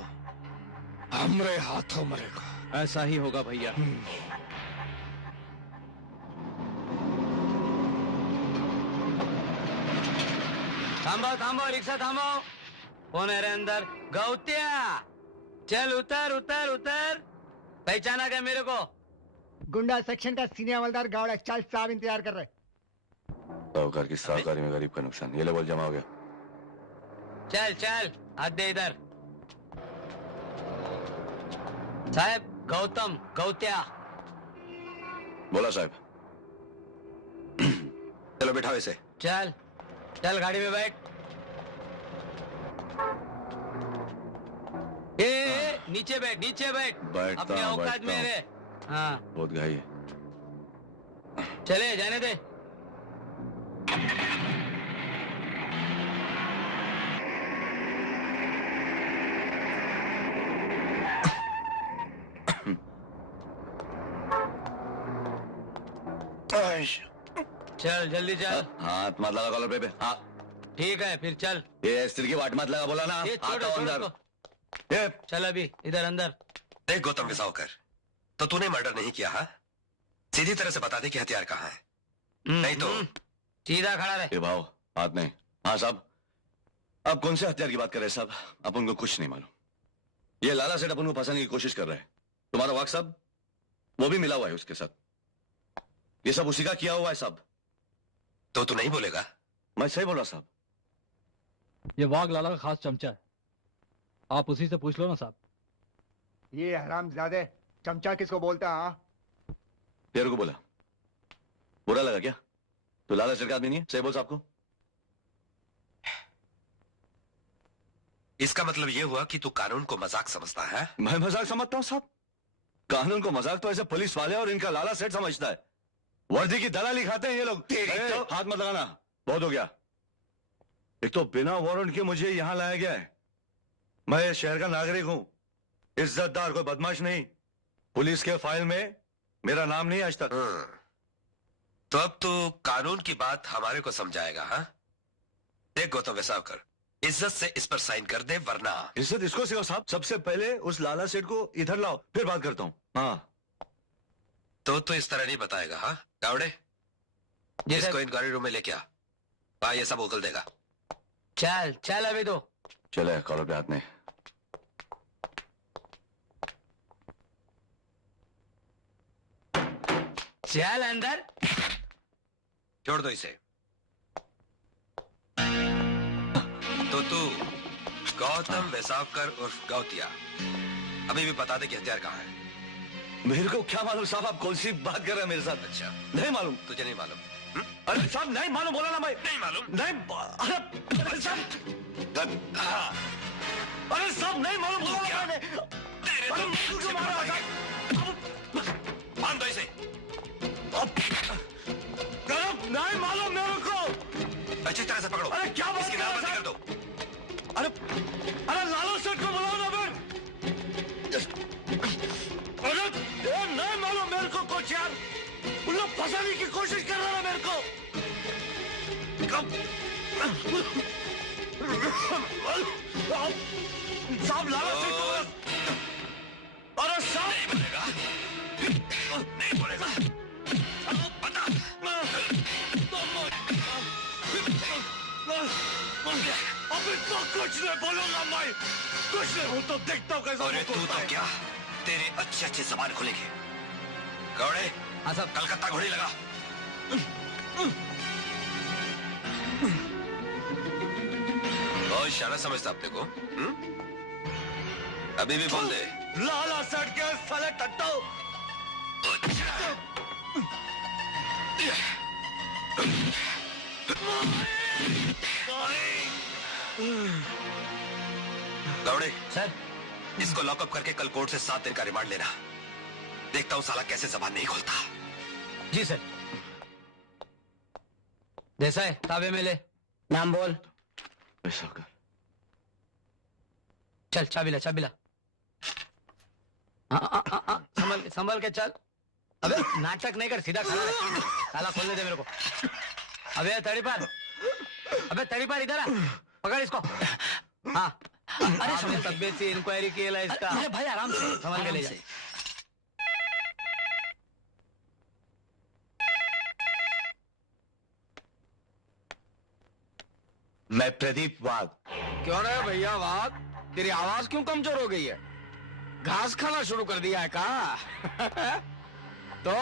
हमरे हाथों मरेगा। ऐसा ही होगा भैया। थांबो थांबो, रिक्शा थांबो। कौन है रे अंदर? गौतिया, चल उतर उतर उतर। पहचाना क्या मेरे को? गुंडा सेक्शन का सीनियर हवलदार गावड़ा। चल, साहब इंतजार कर रहे। साहूकार की साहूकारी में गरीब का नुकसान। ये ले बोल, जमा हो गया। चल चल, हाथ दे इधर। साहब, गौतम गौत्या। बोला साहब। चलो बैठाओ इसे। चल चल, गाड़ी में बैठ। ए, नीचे बैठ, नीचे बैठ। बैठता अपने हूं, औकात बैठता में हूं। रहे। हाँ, बहुत घाई है। चले जाने दे। चल जल्दी चल। हाथ मत लगा कॉलर पे। हाँ ठीक है, फिर चल। ये स्त्री की वाट मत लगा, बोला ना। ये छोड़ आता हूं छोड़ अंदर। इसको। चल अभी इधर अंदर। देख गौतम के साहूकार, तो तूने मर्डर नहीं किया? हाँ, सीधी तरह से बता दे कि हथियार कहाँ है, नहीं तो। सीधा खड़ा रहे। ये भाव हाथ नहीं। हाँ साहब, आप कौन से हथियार की बात कर रहे हैं साहब? अपन को कुछ नहीं मालूम। ये लाला सेठ अपन को फंसाने की कोशिश कर रहे हैं। तुम्हारा वाक साहब, वो भी मिला हुआ है उसके साथ। ये सब उसी का किया हुआ है साहब। तो तू नहीं बोलेगा? मैं सही बोला साहब। ये वाघ लाला का खास चमचा है, आप उसी से पूछ लो ना साहब। ये हरामजादे चमचा किसको बोलता है? हाँ, तेरे को बोला, बुरा लगा क्या? तो लाला सेठ का आदमी नहीं है? सही बोल साहब को। इसका मतलब ये हुआ कि तू कानून को मजाक समझता है? मैं मजाक समझता हूं साहब? कानून को मजाक तो ऐसे पुलिस वाले और इनका लाला सेठ समझता है। वर्दी की दलाली खाते हैं ये लोग। तो हाथ मत लगाना, बहुत हो गया। एक तो बिना वारंट के मुझे यहां लाया गया है। मैं शहर का नागरिक हूं, इज्जतदार, कोई बदमाश नहीं। पुलिस के फाइल में मेरा नाम नहीं आज तक। तो अब तू कानून की बात हमारे को समझाएगा? हाँ, देख गौतम वेसावकर, इज्जत से इस पर साइन कर दे, वरना। इज्जत इसको सिखाओ साहब। सबसे पहले उस लाला सेठ को इधर लाओ, फिर बात करता हूं। हाँ, तो इस तरह नहीं बताएगा? हाँ गावड़े, इसको इंक्वायरी रूम में लेके आ, वहां ये सब उगल देगा। चल चल अभी तो चले कॉलर पे हाथ में। चल अंदर। छोड़ दो इसे। तो तू गौतम वेसावकर उर्फ गौतिया, अभी भी बता दे कि हथियार कहाँ है। मेरे को क्या मालूम साहब, आप कौन सी बात कर रहे हैं मेरे साथ? अच्छा, नहीं मालूम। तुझे नहीं मालूम? अरे साहब नहीं मालूम बोला ना भाई। नहीं मालूम? नहीं, अरे साहब, अरे साहब नहीं मालूम बोला ना मैंने। तेरे तो मुझे मारा। बांध दो इसे। नहीं मालूम मेरे को। अच्छी तरह से पकड़ो। अरे क्या बात इसकी नामबंदी कर दो। अरे लाला सेठ को बुलाओ ना फिर। अरे नहीं मालूम मेरे को कुछ यार। उन लोग फंसाने की कोशिश कर रहे हैं मेरे को। साहब लाला सेठ को अरे साहब नहीं बोलेगा, नहीं बोलेगा। बता। अभी तो कुछ नहीं बोलूंगा मैं, कुछ नहीं। हूं तो देखता हूँ कैसा। अरे तू तो क्या, तेरे अच्छे अच्छे जबान खुलेंगे। गौड़े, हाँ साहब। कलकत्ता घोड़ी लगा। बहुत इशारा समझता अपने को। अभी भी बोल दे। लाला सेठ के साले टट्टू। गौड़े सर, इसको लॉकअप करके कल कोर्ट से 7 दिन का रिमांड लेना। देखता हूं साला कैसे जबान नहीं खोलता। जी सर। देसाई ताबे में ले, नाम बोल। चल चाबी ला, चाबी ला। संभल संभल के चल। अबे नाटक नहीं कर, सीधा खड़ा रह। ताला खोलने दे मेरे को। अबे तड़ीपार, अबे तड़ीपार इधर आ, पकड़ इसको। हाँ, अरे आपने तबियत से इंक्वायरी की है इसका। अरे भाई आराम से, संभल के ले जा। मैं प्रदीप वाघ। क्यों रे भैया वाघ, तेरी आवाज क्यों कमजोर हो गई है? घास खाना शुरू कर दिया है का? तो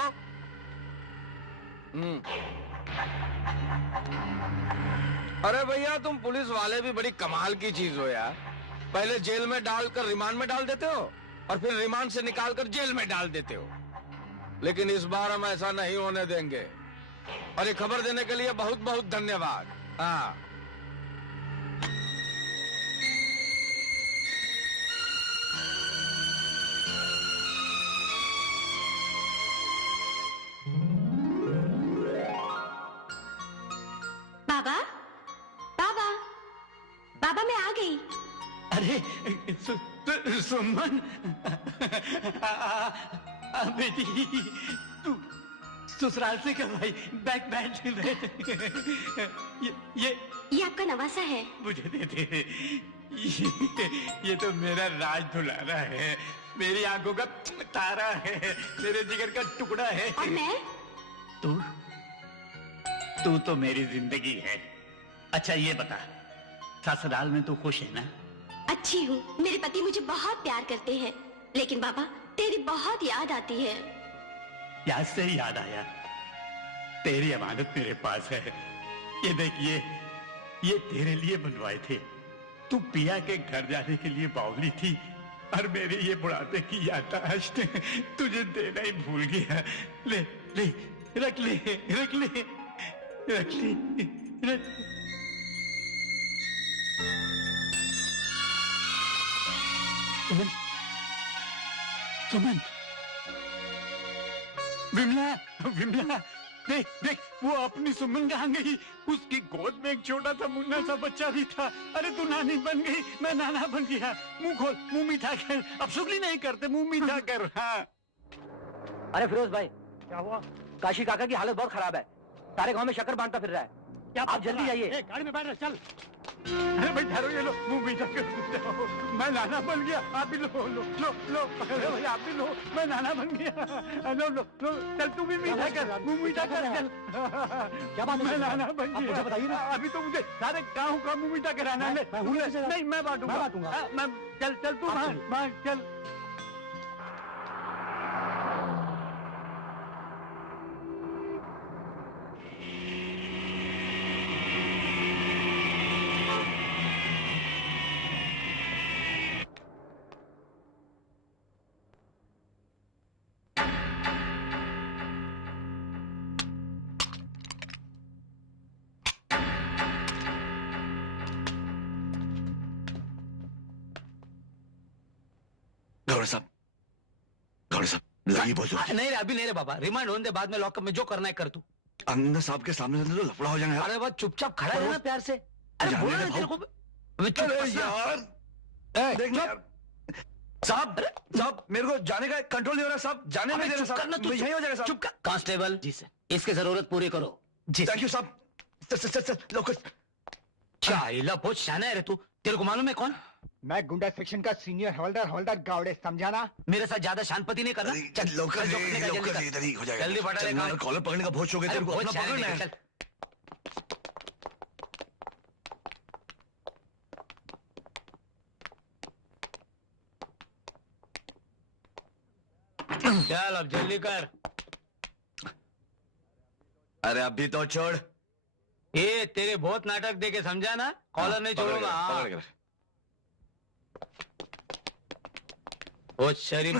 अरे भैया तुम पुलिस वाले भी बड़ी कमाल की चीज हो यार। पहले जेल में डालकर रिमांड में डाल देते हो और फिर रिमांड से निकालकर जेल में डाल देते हो, लेकिन इस बार हम ऐसा नहीं होने देंगे। और ये खबर देने के लिए बहुत बहुत धन्यवाद। हाँ, बाबा, बाबा, बाबा मैं आ गई। अरे सुमन, बेटी तू ससुराल से क्या भाई? बैठ बैठ ये आपका नवासा है। मुझे दे दे। ये तो मेरा राज दुलारा है, मेरी आंखों का तारा है, मेरे जिगर का टुकड़ा है। और मैं? तू तो मेरी जिंदगी है। अच्छा ये बता, ससुराल में तू खुश है ना? अच्छी हूँ, मेरे पति मुझे बहुत प्यार करते हैं, लेकिन बाबा तेरी बहुत याद आती है। याद से ही याद आया, तेरी अमानत मेरे पास है। ये देखिए, ये तेरे लिए बनवाए थे। तू पिया के घर जाने के लिए बावली थी और मेरे ये बुढ़ापे की याददाश्त तुझे देना ही भूल गया। ले ले रख ले रख ले रख ले रख। सुमन सुमन विमला विमला देख देख वो अपनी सुमन कहाँ गई? उसकी गोद में एक छोटा सा मुन्ना सा बच्चा भी था। अरे तू नानी बन गई, मैं नाना बन गया। मुंह खोल, मुंह मीठा कर। अब शुगली नहीं करते, मुंह मीठा कर। हाँ। अरे फिरोज भाई, क्या हुआ? काशी काका की हालत बहुत खराब है, सारे गांव में शक्कर बांटता फिर रहा है। क्या आप जल्दी जाइए। गाड़ी में बैठ, चल। अरे भाई ठहरो, ये लो मुंह मीठा कर। मैं नाना बन गया, आप भी लो लो लो लो। अरे भाई आप भी लो, मैं नाना बन गया। लो लो लो, चल तू भी मीठा कर, मुंह मीठा कर। चल क्या बात है? मैं नाना बन गया। मुझे बताइए ना। अभी तो मुझे सारे गाँव का मुंह मीठा कराना है। नहीं मैं बांटूंगा। मैं चल चल तू वहाँ चल। गौरव साहब लगी बोझो। नहीं रे, अभी नहीं रे बाबा, रिमांड होने दे, बाद में लॉकअप में जो करना है कर तू। अंदर साहब के सामने तो लफड़ा हो जाएगा। अरे बात चुपचाप खड़ा है ना प्यार से। अरे बोलो ना तेरे को। यार देख यार साहब, साहब मेरे को जाने का कंट्रोल नहीं हो रहा साहब, जाने नहीं दे रहा साहब। यही हो जाएगा साहब। चुप कर। कांस्टेबल जी सर, इसकी जरूरत पूरी करो। जी थैंक यू साहब। चल चल चल लोकल। चाइला बहुत शाना है रे तू। तेरे को मालूम है कौन? मैं गुंडा सेक्शन का सीनियर हवलदार गावड़े, समझाना। मेरे साथ ज्यादा शानपति नहीं करना। चल लोकल इधर ही हो जाएगा। जल्दी पटा ले। कॉलर पकड़ने का बहुत शौक है तेरे को, अपना पकड़ना है। चल अब जल्दी कर। अरे अभी तो छोड़। ये तेरे बहुत नाटक देके समझा ना, कॉलर नहीं छोड़ूंगा। वो शरीफ।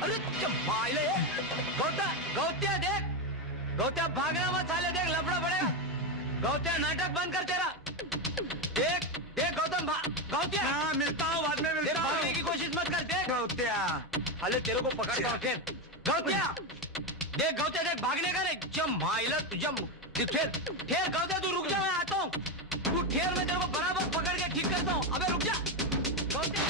अरे गौत्या देख, गौत्या भागना मत साले, देख लफड़ा पड़ेगा। गौत्या नाटक बंद कर तेरा। देख देख गौतम, गौत्या। हाँ मिलता हूँ, बाद में मिलता हूँ। भागने की कोशिश मत कर। देख गौत्या, अरे तेरे को पकड़ता हूँ फिर। गौत्या देख, गौत्या देख, भागने का नहीं। जम माइला तुझे ठेर ठेर। गौत्या तू रुक जा, मैं आता हूँ। तू ठेर, मैं तेरे को बराबर पकड़ के ठीक करता हूँ। अबे रुक जा गौत्या।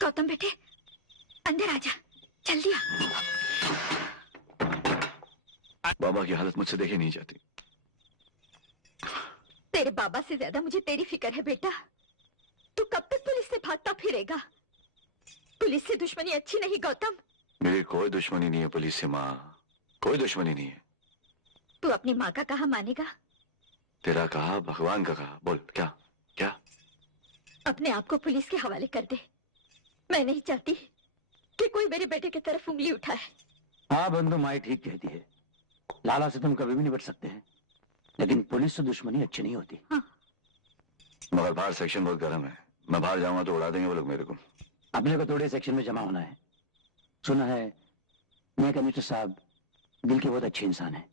गौतम बेटे अंदर आजा, जल्दी आ। बाबा की हालत मुझसे देखी नहीं जाती। तेरे बाबा से ज्यादा मुझे तेरी फिक्र है बेटा। तू कब तक पुलिस से भागता फिरेगा? पुलिस से दुश्मनी अच्छी नहीं गौतम। मेरी कोई दुश्मनी नहीं है पुलिस से माँ, कोई दुश्मनी नहीं है। तू अपनी माँ का कहा मानेगा? तेरा कहा, भगवान का कहा, बोल क्या क्या? अपने आप को पुलिस के हवाले कर दे। मैं नहीं चाहती कि कोई मेरे बेटे की तरफ उंगली उठाए। हाँ बंधु, माई ठीक कहती है। लाला से तुम कभी भी नहीं बच सकते हैं, लेकिन पुलिस से दुश्मनी अच्छी नहीं होती। हाँ। मगर बाहर सेक्शन बहुत गर्म है, मैं बाहर जाऊंगा तो उड़ा देंगे वो लोग मेरे को। अपने को थोड़े सेक्शन में जमा होना है। सुना है नए कमिश्नर साहब दिल के बहुत अच्छे इंसान हैं।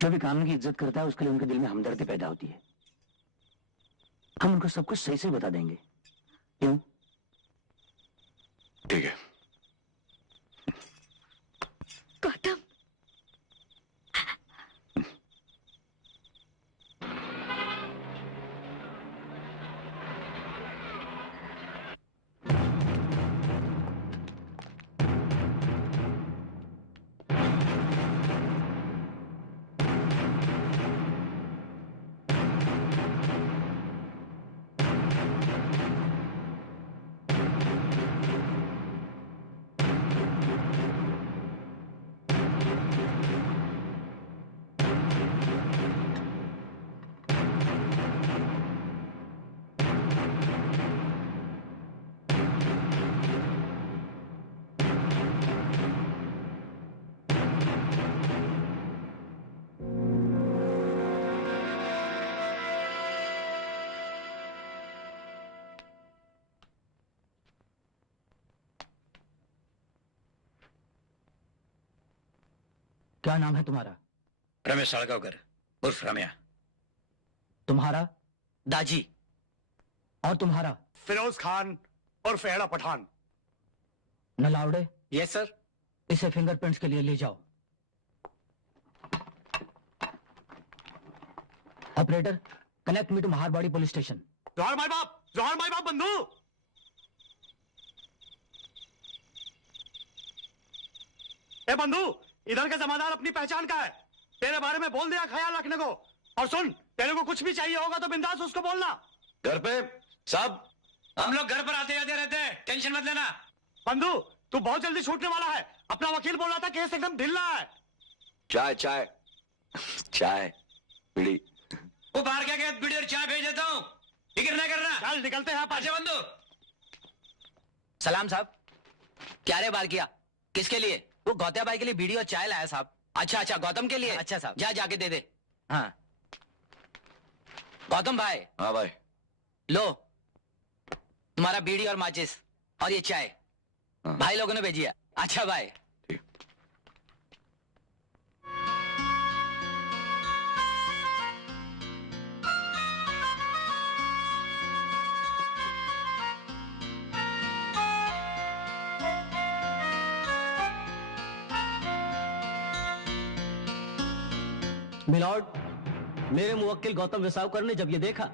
जो भी कानून की इज्जत करता है उसके लिए उनके दिल में हमदर्दी पैदा होती है। हम उनको सब कुछ सही से बता देंगे। क्यों? ठीक है। गौतम, क्या नाम है तुम्हारा? रमेश साळगावकर उर्फ रम्या। तुम्हारा? दाजी। और तुम्हारा? फिरोज खान और फेड़ा पठान। नलावड़े? Yes sir. इसे फिंगरप्रिंट्स के लिए ले जाओ। Operator, connect me to Maharwadi police station. जोहर माई बाप बंधु। ए बंधु, इधर का जमादार अपनी पहचान का है, तेरे बारे में बोल दिया ख्याल रखने को। और सुन, तेरे को कुछ भी चाहिए होगा तो बिंदास उसको बोलना। घर पे साहब? हम लोग घर पर आते जाते रहते हैं, टेंशन मत लेना। बंधु, तू बहुत जल्दी छूटने वाला है। अपना वकील बोल रहा था केस एकदम ढीला है। चाय चाय चाय बीड़ी। वो बाहर क्या गया, बीड़ी और चाय भेज देता हूँ, फिक्र ना करना। चल निकलते हैं। अच्छा बंधु। सलाम साहब। क्या रे बार किया? किसके लिए? वो गौतिया भाई के लिए बीड़ी और चाय लाया साहब। अच्छा अच्छा, गौतम के लिए? अच्छा साहब, जा जाके दे दे। हाँ गौतम भाई। हाँ भाई। लो तुम्हारा बीड़ी और माचिस और ये चाय। हाँ। भाई लोगों ने भेजी है। अच्छा भाई। मिलॉर्ड, मेरे मुवक्किल गौतम वेसावकर ने जब ये देखा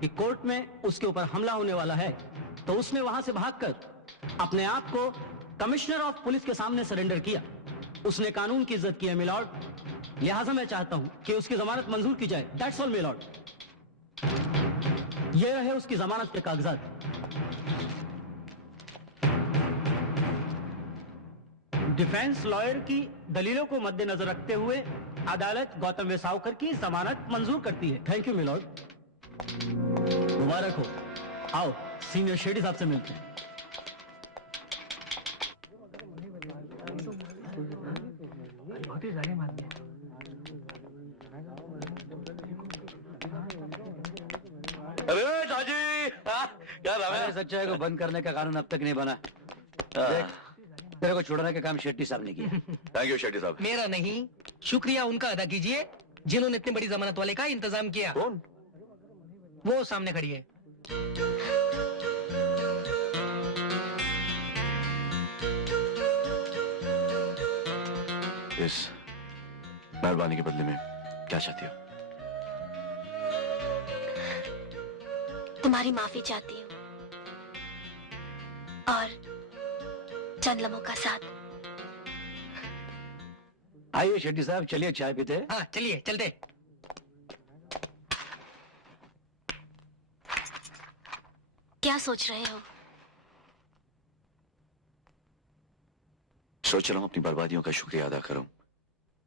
कि कोर्ट में उसके ऊपर हमला होने वाला है तो उसने वहां से भागकर अपने आप को कमिश्नर ऑफ पुलिस के सामने सरेंडर किया। उसने कानून की इज्जत की है मिलॉर्ड, लिहाजा मैं चाहता हूं कि उसकी जमानत मंजूर की जाए। That's all milord. ये रहे उसकी जमानत के कागजात। डिफेंस लॉयर की दलीलों को मद्देनजर रखते हुए अदालत गौतम वेसावकर की जमानत मंजूर करती है। Thank you milord. मुबारक हो। आओ सीनियर शेडी साहब से मिलते हैं। अरे दादी, क्या नाम है? सच्चाई को बंद करने का कानून अब तक नहीं बना। देख, तेरे को छोड़ने का काम शेट्टी साहब ने किया। थैंक यू शेट्टी साहब। मेरा नहीं, शुक्रिया उनका अदा कीजिए जिन्होंने इतनी बड़ी जमानत वाले का इंतजाम किया। कौन? वो सामने खड़ी है। इस मेहरबानी के बदले में क्या चाहती हो? तुम्हारी माफी चाहती हूँ और चंद लम्हों का साथ। आइए शेट्टी साहब, चलिए चाय पीते हैं। हाँ चलिए चलते। क्या सोच रहे हो? सोच रहा हूं अपनी बर्बादियों का शुक्रिया अदा करूं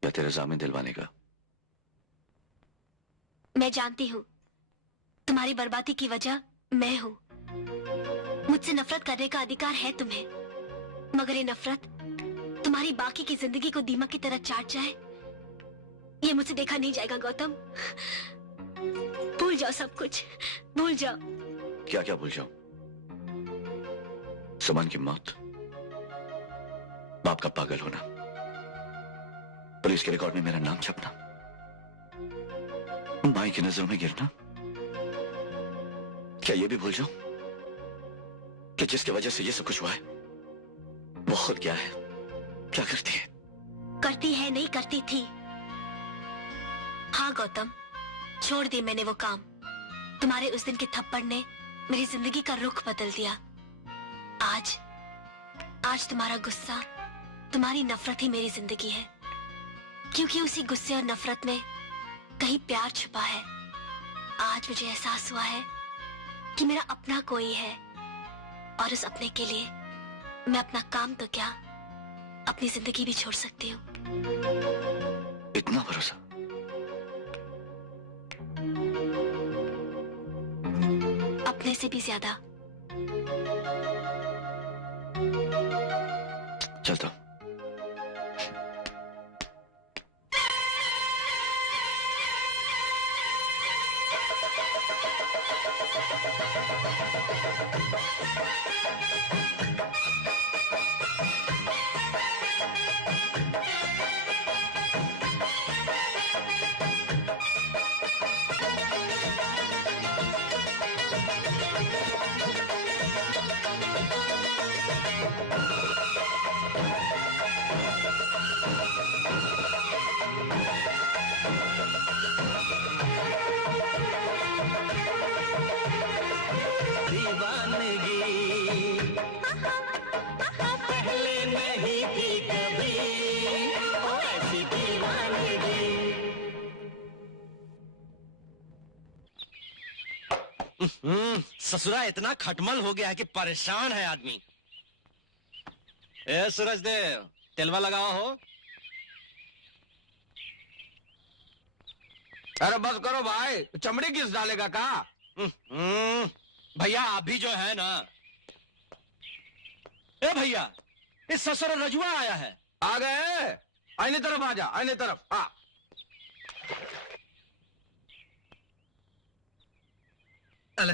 या तेरे जामिन दिलवाने का। मैं जानती हूँ तुम्हारी बर्बादी की वजह मैं हूँ। मुझसे नफरत करने का अधिकार है तुम्हें, मगर ये नफरत तुम्हारी बाकी की जिंदगी को दीमक की तरह चाट जाए, ये मुझसे देखा नहीं जाएगा गौतम। भूल जाओ सब कुछ, भूल जाओ। क्या क्या भूल जाऊं? सुमन की मौत, बाप का पागल होना, पुलिस के रिकॉर्ड में मेरा नाम छपना, माई की नजरों में गिरना, क्या ये भी भूल जाऊं कि जिसकी वजह से ये सब कुछ हुआ है बहुत क्या है, क्या करती है? करती है नहीं करती थी। हाँ गौतम, छोड़ दी मैंने वो काम। तुम्हारे उस दिन के थप्पड़ ने मेरी जिंदगी का रुख बदल दिया। आज तुम्हारा गुस्सा, तुम्हारी नफरत ही मेरी जिंदगी है, क्योंकि उसी गुस्से और नफरत में कहीं प्यार छुपा है। आज मुझे एहसास हुआ है कि मेरा अपना कोई है, और उस अपने के लिए मैं अपना काम तो क्या, अपनी जिंदगी भी छोड़ सकती हूँ। इतना भरोसा? अपने से भी ज्यादा। चलता। ससुरा इतना खटमल हो गया है कि परेशान है आदमी। ए सूरज देव, तेलवा लगाओ हो। अरे बस करो भाई, चमड़ी किस डालेगा का? भैया आप भी जो है ना। ए भैया, इस ससुर रजुआ आया है। आ गए? आईने तरफ आ जा, आईने तरफ आ। लाला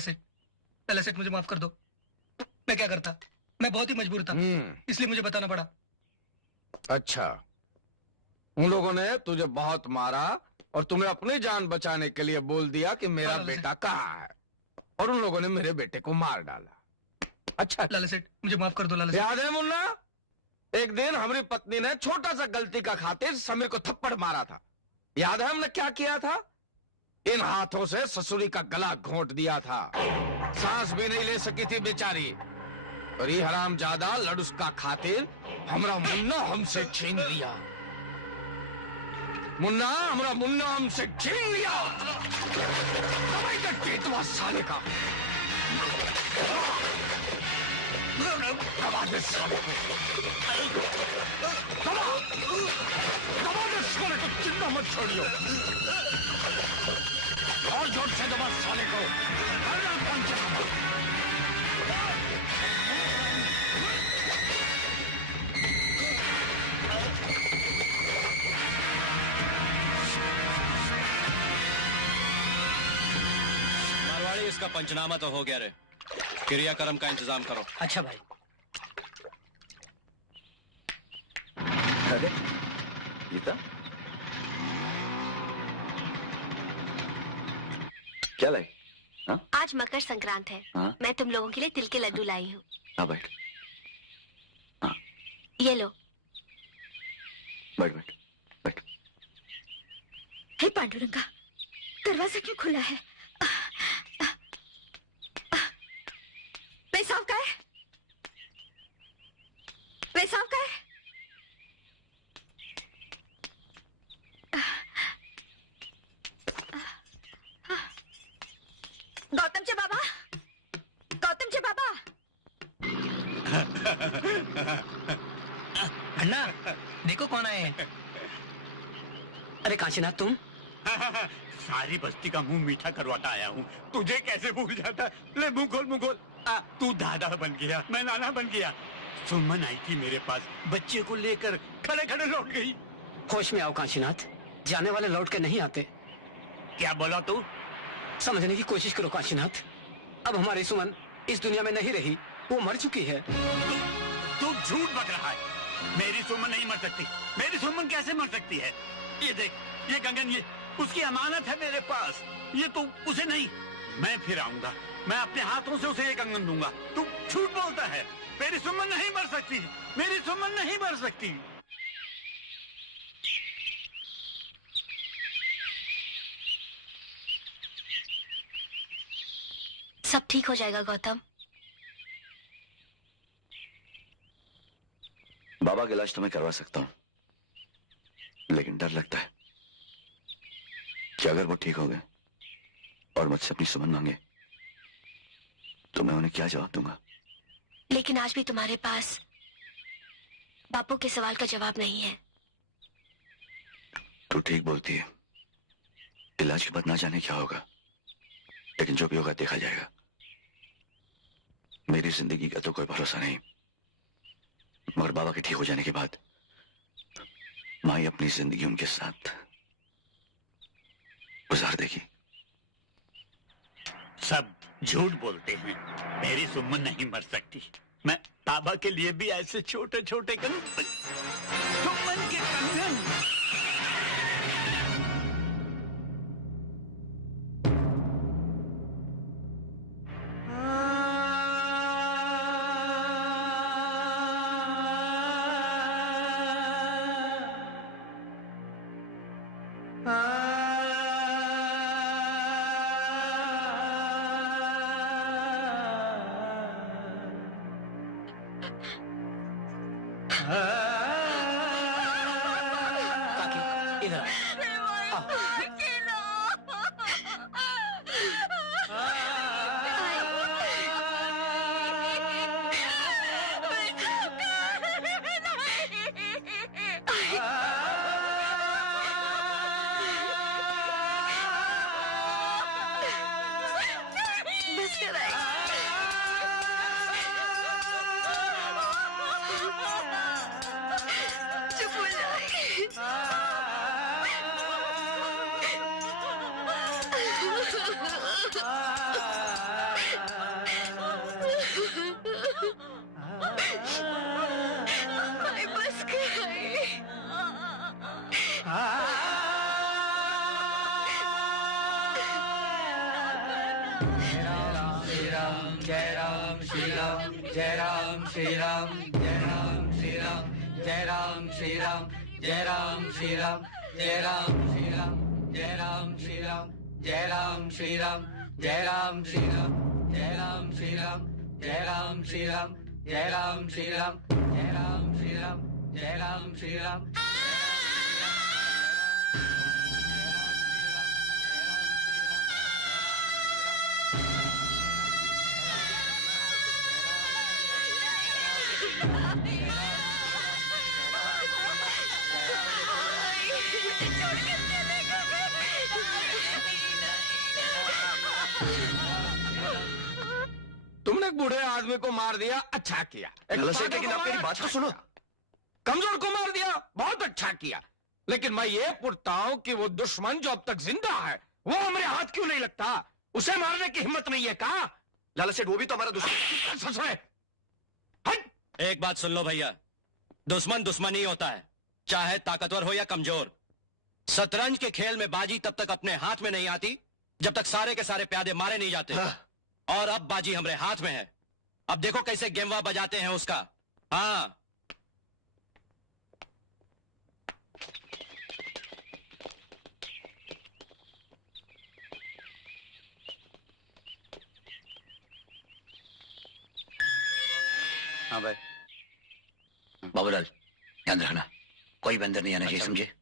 सेठ मुझे माफ कर दो। मैं क्या करता, मैं बहुत ही मजबूर था, इसलिए मुझे बताना पड़ा। अच्छा, उन लोगों ने तुझे बहुत मारा और तुम्हें अपनी जान बचाने के लिए बोल दिया कि मेरा बेटा कहाँ है, और उन लोगों ने मेरे बेटे को मार डाला। अच्छा लाला सेठ मुझे माफ कर दो। लाला सेठ, याद है मुन्ना, एक दिन हमारी पत्नी ने छोटा सा गलती का खातिर समीर को थप्पड़ मारा था। याद है हमने क्या किया था? इन हाथों से ससुरी का गला घोंट दिया था। सांस भी नहीं ले सकी थी बेचारी। और ये हरामजादा लड़ुस का खातिर हमरा मुन्ना हमसे छीन लिया। मुन्ना, हमरा मुन्ना हमसे छीन लिया। दवाई का टेटवा साले का। दबा दे साले को। दबा दे साले को, चिंता मत छोड़ियो। और जोर से दबा साले को। मारवाड़ी, इसका पंचनामा तो हो गया रे। क्रियाक्रम का इंतजाम करो। अच्छा भाई। अरे गीता, क्या लाई? हाँ? आज मकर संक्रांत है। हाँ? मैं तुम लोगों के लिए तिल के लड्डू लाई हूँ। हाँ बैठ। हाँ। ये लो। बैठ बैठ बैठ। हे पांडुरंगा, दरवाजा क्यों खुला है? पैसा का है? पैसा का है? गौतम चे बाबा, गौतम चे बाबा। अन्ना, देखो कौन आए हैं। अरे काशीनाथ तुम? सारी बस्ती का मुंह मीठा करवाता आया हूँ। तुझे कैसे भूल जाता? ले मुंह खोल, मुंह खोल। तू दादा बन गया, मैं नाना बन गया। सुमन आई थी मेरे पास, बच्चे को लेकर खड़े खड़े लौट गई। होश में आओ काशीनाथ, जाने वाले लौट के नहीं आते। क्या बोला तू? समझने की कोशिश करो काशीनाथ। अब हमारी सुमन इस दुनिया में नहीं रही, वो मर चुकी है। तू झूठ बक रहा है। मेरी सुमन नहीं मर सकती। मेरी सुमन कैसे मर सकती है? ये देख, ये कंगन, ये उसकी अमानत है मेरे पास। ये तो उसे नहीं, मैं फिर आऊंगा, मैं अपने हाथों से उसे ये कंगन दूंगा। तू झूठ बोलता है। मेरी सुमन नहीं मर सकती। मेरी सुमन नहीं मर सकती। सब ठीक हो जाएगा गौतम। बाबा का इलाज तो मैं करवा सकता हूं, लेकिन डर लगता है कि अगर वो ठीक हो गए और मुझसे अपनी सुमन मांगे तो मैं उन्हें क्या जवाब दूंगा। लेकिन आज भी तुम्हारे पास बापू के सवाल का जवाब नहीं है। तू ठीक बोलती है, इलाज के बाद ना जाने क्या होगा, लेकिन जो भी होगा देखा जाएगा। मेरी जिंदगी का तो कोई भरोसा नहीं, मगर बाबा के ठीक हो जाने के बाद माई अपनी जिंदगी उनके साथ गुजार देगी। सब झूठ बोलते हैं, मेरी सुमन नहीं मर सकती। मैं बाबा के लिए भी ऐसे छोटे छोटे सुमन के कंगन। तुमने एक बूढ़े आदमी को मार दिया, अच्छा किया। लेकिन आप मेरी बात तो सुनो। कमजोर को मार दिया, बहुत अच्छा किया। लेकिन मैं ये पूछता हूं कि वो दुश्मन जो अब तक जिंदा है वो हमारे हाथ क्यों नहीं लगता? उसे मारने की हिम्मत नहीं है का? लाला सेठ वो भी तो हमारा दुश्मन। एक बात सुन लो भैया, दुश्मन दुश्मन ही होता है, चाहे ताकतवर हो या कमजोर। शतरंज के खेल में बाजी तब तक अपने हाथ में नहीं आती जब तक सारे के सारे प्यादे मारे नहीं जाते। और अब बाजी हमारे हाथ में है, अब देखो कैसे गेमवा बजाते हैं उसका। हाँ हाँ भाई। बाबूलाल ध्यान रखना, कोई बंदर नहीं आना चाहिए, समझे?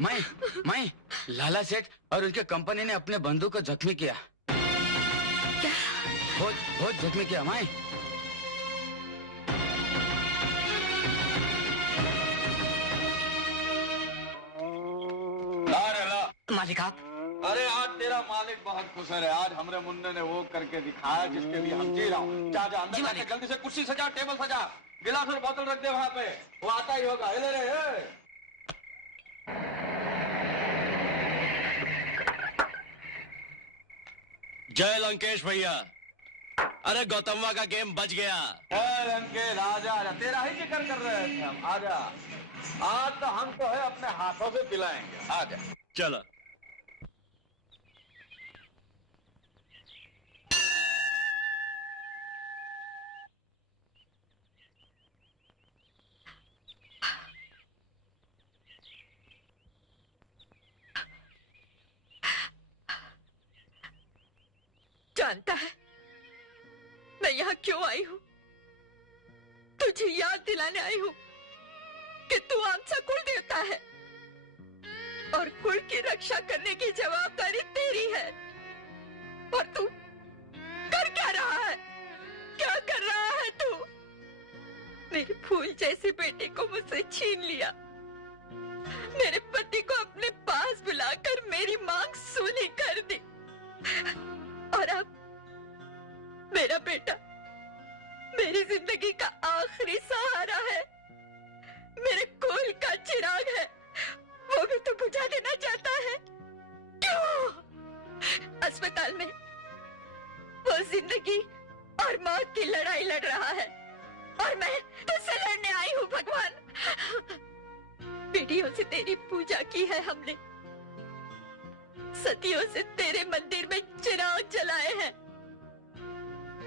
मैं लाला सेठ और उसके कंपनी ने अपने बंधु को जख्मी किया। क्या? बहुत जख्मी किया मैं। मालिक आप? अरे आज तेरा मालिक बहुत खुश है। आज हमरे मुन्ने ने वो करके दिखाया जिसके लिए हम जी रहा हूँ। जा अंदर जाके जल्दी से कुर्सी सजा, टेबल सजा, गिलास और बोतल रख दे वहाँ पे। वो आता ही होगा। ले रे। जय लंकेश भैया। अरे गौतमवा का गेम बच गया। लंकेश आजा, तेरा ही जिक्र कर रहे थे हम। आजा, आज तो हम तो है अपने हाथों से पिलाएंगे। आजा चलो। जानता है मैं यहाँ क्यों आई हूँ? तुझे याद दिलाने आई हूँ कि तू आमचा कुल देवता है और कुल की रक्षा करने की जवाबदारी तेरी है। और तू कर क्या रहा है? क्या कर रहा है तू? मेरे फूल जैसे बेटे को मुझसे छीन लिया। मेरे पति को अपने पास बुलाकर मेरी मांग सूनी कर दी। और अब मेरा बेटा मेरी जिंदगी का आखिरी सहारा है, मेरे कुल का चिराग है, वो भी तो बुझा देना चाहता है। क्यों? अस्पताल में वो जिंदगी और मौत की लड़ाई लड़ रहा है और मैं तुझसे लड़ने आई हूँ। भगवान, पीढ़ियों से तेरी पूजा की है हमने, सदियों से तेरे मंदिर में चिराग जलाए हैं,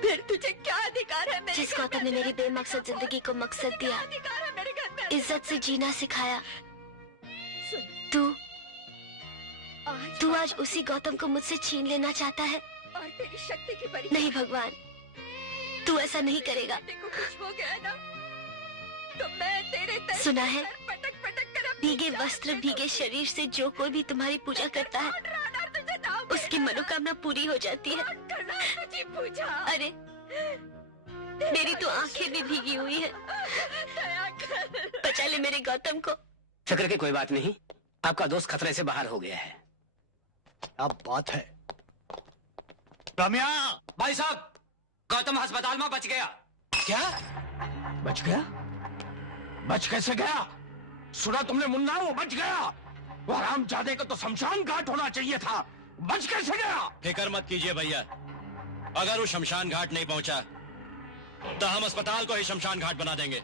फिर तुझे क्या अधिकार है मेरे? जिस गौतम ने मेरी बेमकसद जिंदगी को मकसद दिया, इज्जत से जीना सिखाया, तू आज उसी गौतम को मुझसे छीन लेना चाहता है। और तेरी शक्ति की परीक्षा। नहीं भगवान, तू ऐसा नहीं करेगा। कुछ हो गया ना तो मैं तेरे सुना है भीगे वस्त्र भीगे शरीर से जो कोई भी तुम्हारी पूजा करता है उसकी मनोकामना पूरी हो जाती है। अरे मेरी तो आंखें भी भीगी हुई है। बचा ले मेरे गौतम को। फिक्र की कोई बात नहीं, आपका दोस्त खतरे से बाहर हो गया है। अब बात है रम्या। भाई साहब, गौतम अस्पताल में बच गया। क्या बच गया? बच कैसे गया? सुना तुमने मुन्ना? वो बच गया। वो हरामजादे को तो शमशान घाट होना चाहिए था, बच कैसे गया? फिक्र मत कीजिए भैया, अगर वो शमशान घाट नहीं पहुंचा तो हम अस्पताल को ही शमशान घाट बना देंगे।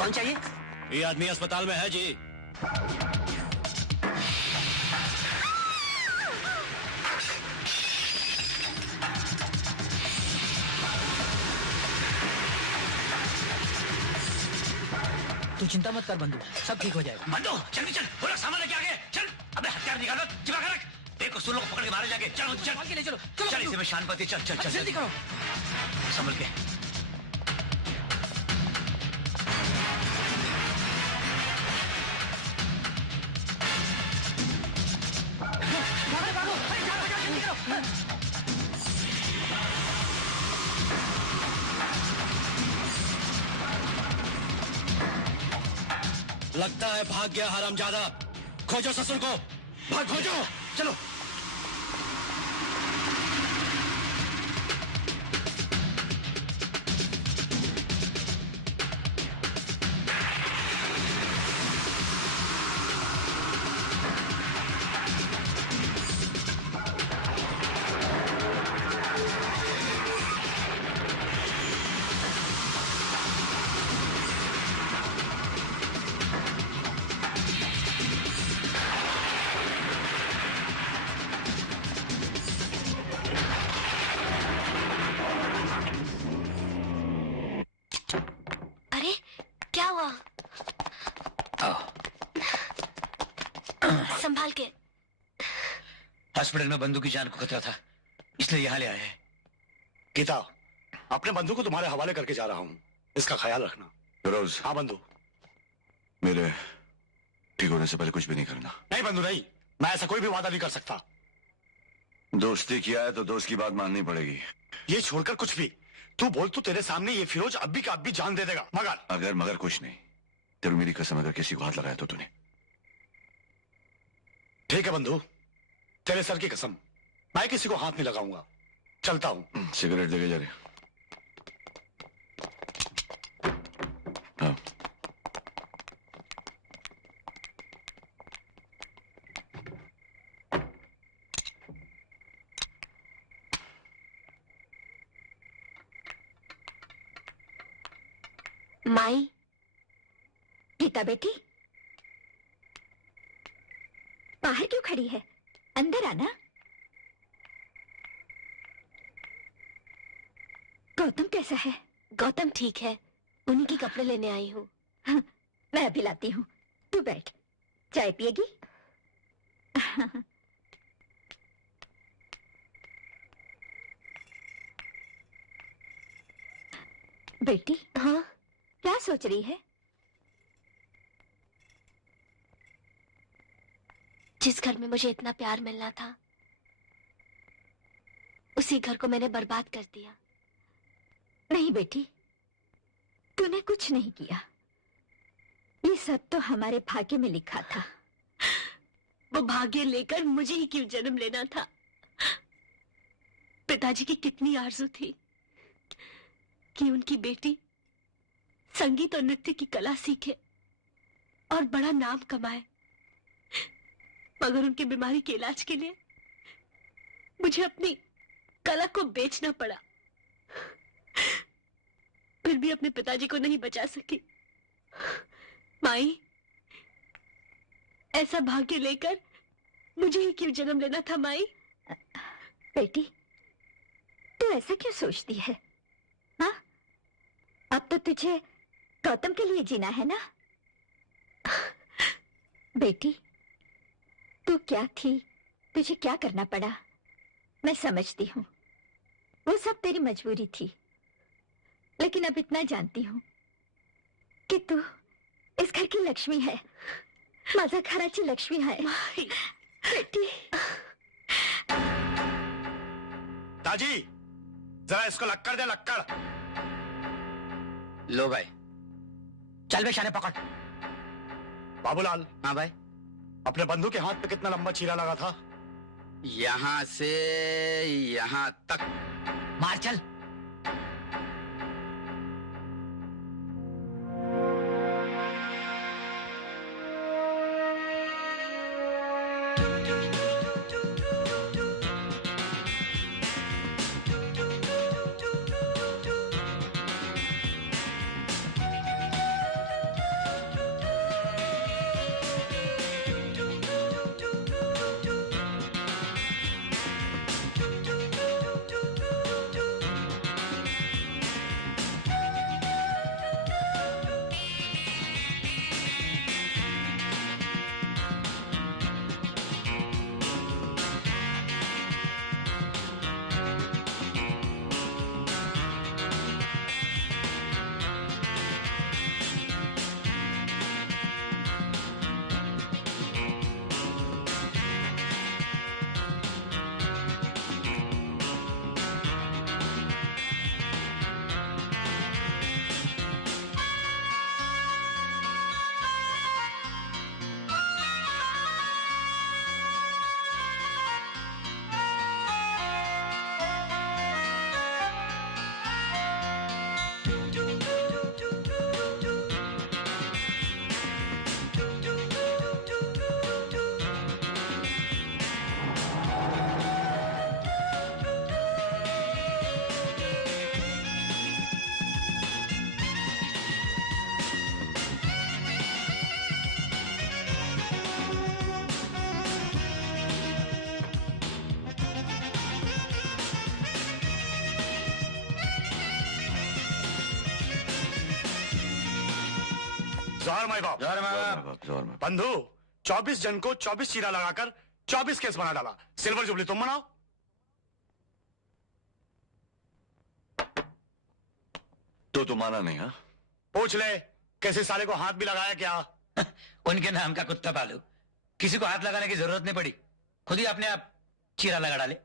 कौन चाहिए? ये आदमी अस्पताल में है जी। तू चिंता मत कर बंधु, सब ठीक हो जाएगा। बंधु जल्दी चल, बोलो सामान लेके आगे चल। अबे हथियार निकालो, चिपका कर रख। देखो सुन लोग पकड़ के मारे जाके। चलो चल ले चलो, चल इसे में शांति। चल चल चल जल्दी करो, संभल के। लगता है भाग गया हरामजादा। खोजो ससुर को, भाग खोजो। चलो संभाल के। हॉस्पिटल में बंधु की जान को खतरा था, इसलिए यहाँ ले आए हैं। गीता, अपने बंधु को तुम्हारे हवाले करके जा रहा हूँ, इसका ख्याल रखना। फिरोज। हाँ बंधु। मेरे ठीक होने से पहले कुछ भी नहीं करना। नहीं बंधु नहीं, मैं ऐसा कोई भी वादा नहीं कर सकता। दोस्ती किया है तो दोस्त की बात माननी पड़ेगी। ये छोड़कर कुछ भी, तू बोल तो तेरे सामने ये फिरोज अब्बी का अब्बी जान दे देगा। मगर कुछ नहीं, तेरे मेरी कसम अगर किसी को हाथ लगाया तो तूने। ठीक है बंधु, तेरे सर की कसम, मैं किसी को हाथ नहीं लगाऊंगा। चलता हूँ। सिगरेट देके जा रहे। हाँ। माई, गीता बेटी, बाहर क्यों खड़ी है? अंदर आना। गौतम कैसा है? गौतम ठीक है, उन्हीं के कपड़े लेने आई हूँ। हाँ, मैं अभी लाती हूँ, तू बैठ। चाय पिएगी? बेटी। हाँ, क्या सोच रही है? जिस घर में मुझे इतना प्यार मिलना था, उसी घर को मैंने बर्बाद कर दिया। नहीं बेटी, तूने कुछ नहीं किया, ये सब तो हमारे भाग्य में लिखा था। वो भाग्य लेकर मुझे ही क्यों जन्म लेना था? पिताजी की कितनी आरज़ू थी कि उनकी बेटी संगीत और नृत्य की कला सीखे और बड़ा नाम कमाए, मगर उनकी बीमारी के इलाज के लिए मुझे अपनी कला को बेचना पड़ा। फिर भी अपने पिताजी को नहीं बचा सकी। माई, ऐसा भाग्य लेकर मुझे ही क्यों जन्म लेना था? माई बेटी, तू ऐसा क्यों सोचती है? हाँ, अब तो तुझे गौतम के लिए जीना है ना? बेटी, तू क्या थी, तुझे क्या करना पड़ा, मैं समझती हूँ। वो सब तेरी मजबूरी थी, लेकिन अब इतना जानती हूँ कि तू इस घर की लक्ष्मी है, माझा घराची लक्ष्मी है। बेटी। ताजी, जरा इसको लक्कड़ दे, लक्कड़। लो भाई, चल बे शाने पकड़। बाबूलाल। हाँ भाई। अपने बंधु के हाथ पे कितना लंबा चीरा लगा था? यहाँ से यहाँ तक। मार चल। जोहर माई बाप। जोहर माई बाप। बंधु, 24 जन को 24 चीरा लगाकर 24 केस बना डाला। सिल्वर जुबली तुम मनाओ। तो तुम माना नहीं? हाँ, पूछ ले कैसे साले को हाथ भी लगाया क्या? उनके नाम का कुत्ता पालू, किसी को हाथ लगाने की जरूरत नहीं पड़ी, खुद ही अपने आप चीरा लगा डाले।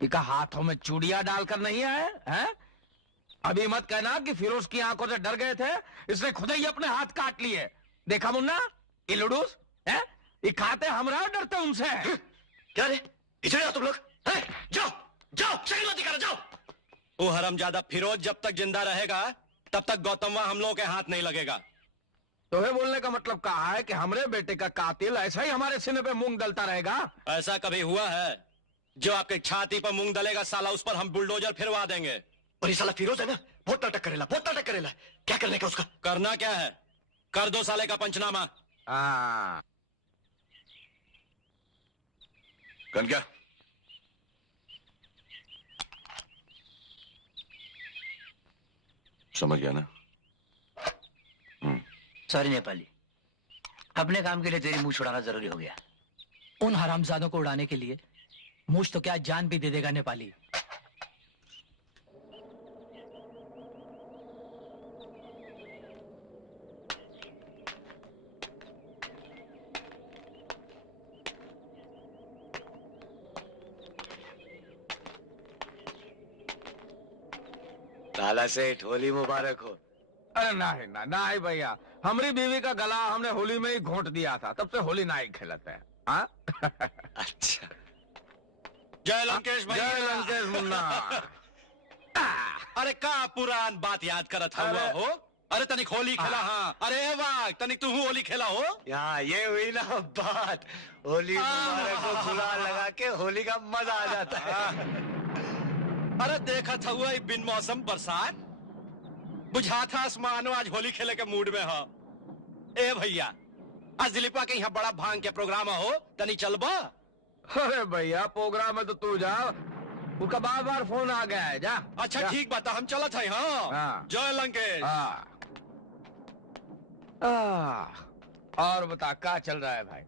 इका हाथों में चूड़िया डालकर नहीं आए हैं? अभी मत कहना कि फिरोज की आंखों से डर गए थे, इसने खुद ही अपने हाथ काट लिए। देखा मुन्ना, ये लुडूस है, ये खाते हमरा डरते उनसे। क्या रे इधर आओ तुम लोग, जाओ जाओ शक्ल मत दिखाना, जाओ। वो हरामजादा फिरोज जब तक जिंदा रहेगा तब तक गौतमवा हम लोगों के हाथ नहीं लगेगा। तो ये बोलने का मतलब कहा है कि हमारे बेटे का कातिल ऐसा ही हमारे सीने पे मूंग डलता रहेगा? ऐसा कभी हुआ है? जो आपके छाती पर मूंग डलेगा साला उस पर हम बुलडोजर फिरवा देंगे। और ये साला फिरोज है ना, बहुत नाटक करेला, बहुत नाटक करेला। क्या करने का उसका? करना क्या है, कर दो साले का पंचनामा। कन क्या? समझ गया ना? सॉरी नेपाली, अपने काम के लिए तेरी मुंह छुड़ाना जरूरी हो गया। उन हरामजादों को उड़ाने के लिए मुझ तो क्या जान भी दे देगा नेपाली। लाला सेठ, होली मुबारक हो। अरे नहीं ना नहीं भैया, हमारी बीवी का गला हमने होली में ही घोंट दिया था, तब से होली नहीं खेलते हैं। हाँ? अच्छा। जय लंकेश भैया। जय लंकेश मुन्ना। अरे का पुरान बात याद करत हुआ हो? अरे तनिक होली खेला। हाँ, अरे वाह, तनिक तू होली खेला हो? यहाँ ये हुई ना बात, होली मुबारक को गुलाल लगा के होली का मजा आ जाता है। अरे देखा था हुआ बिन मौसम बरसात, बुझा था आसमानो आज होली खेले के मूड में हो। ए भैया, आज दिलीपा के यहाँ बड़ा भांग के प्रोग्राम हो, तनी चलबा? अरे भैया प्रोग्राम है तो तू जा, उसका बार बार फोन आ गया है। जा। अच्छा जा। ठीक बात, हम चलत है। हाँ। जय लंकेश। और बता क्या चल रहा है भाई?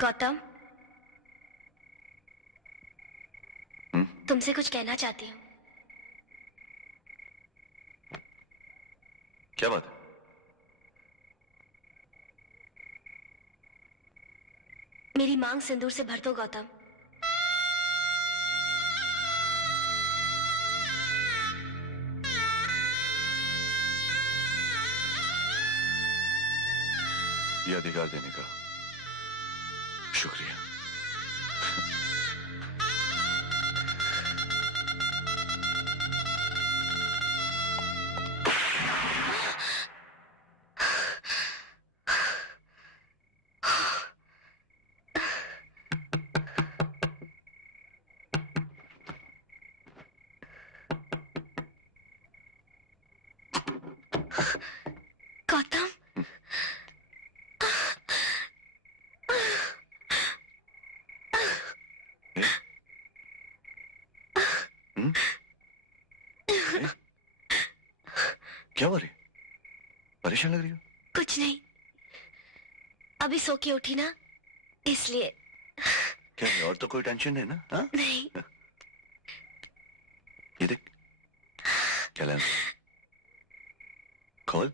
गौतम, तुमसे कुछ कहना चाहती हूँ। क्या बात है? मेरी मांग सिंदूर से भर दो गौतम। ये अधिकार देने का शुक्रिया। क्या हो रही, परेशान लग रही हो? कुछ नहीं, अभी सो के उठी ना, इसलिए। क्या है, और तो कोई टेंशन है ना? हाँ? नहीं। ये देख, क्या लेना? खोल।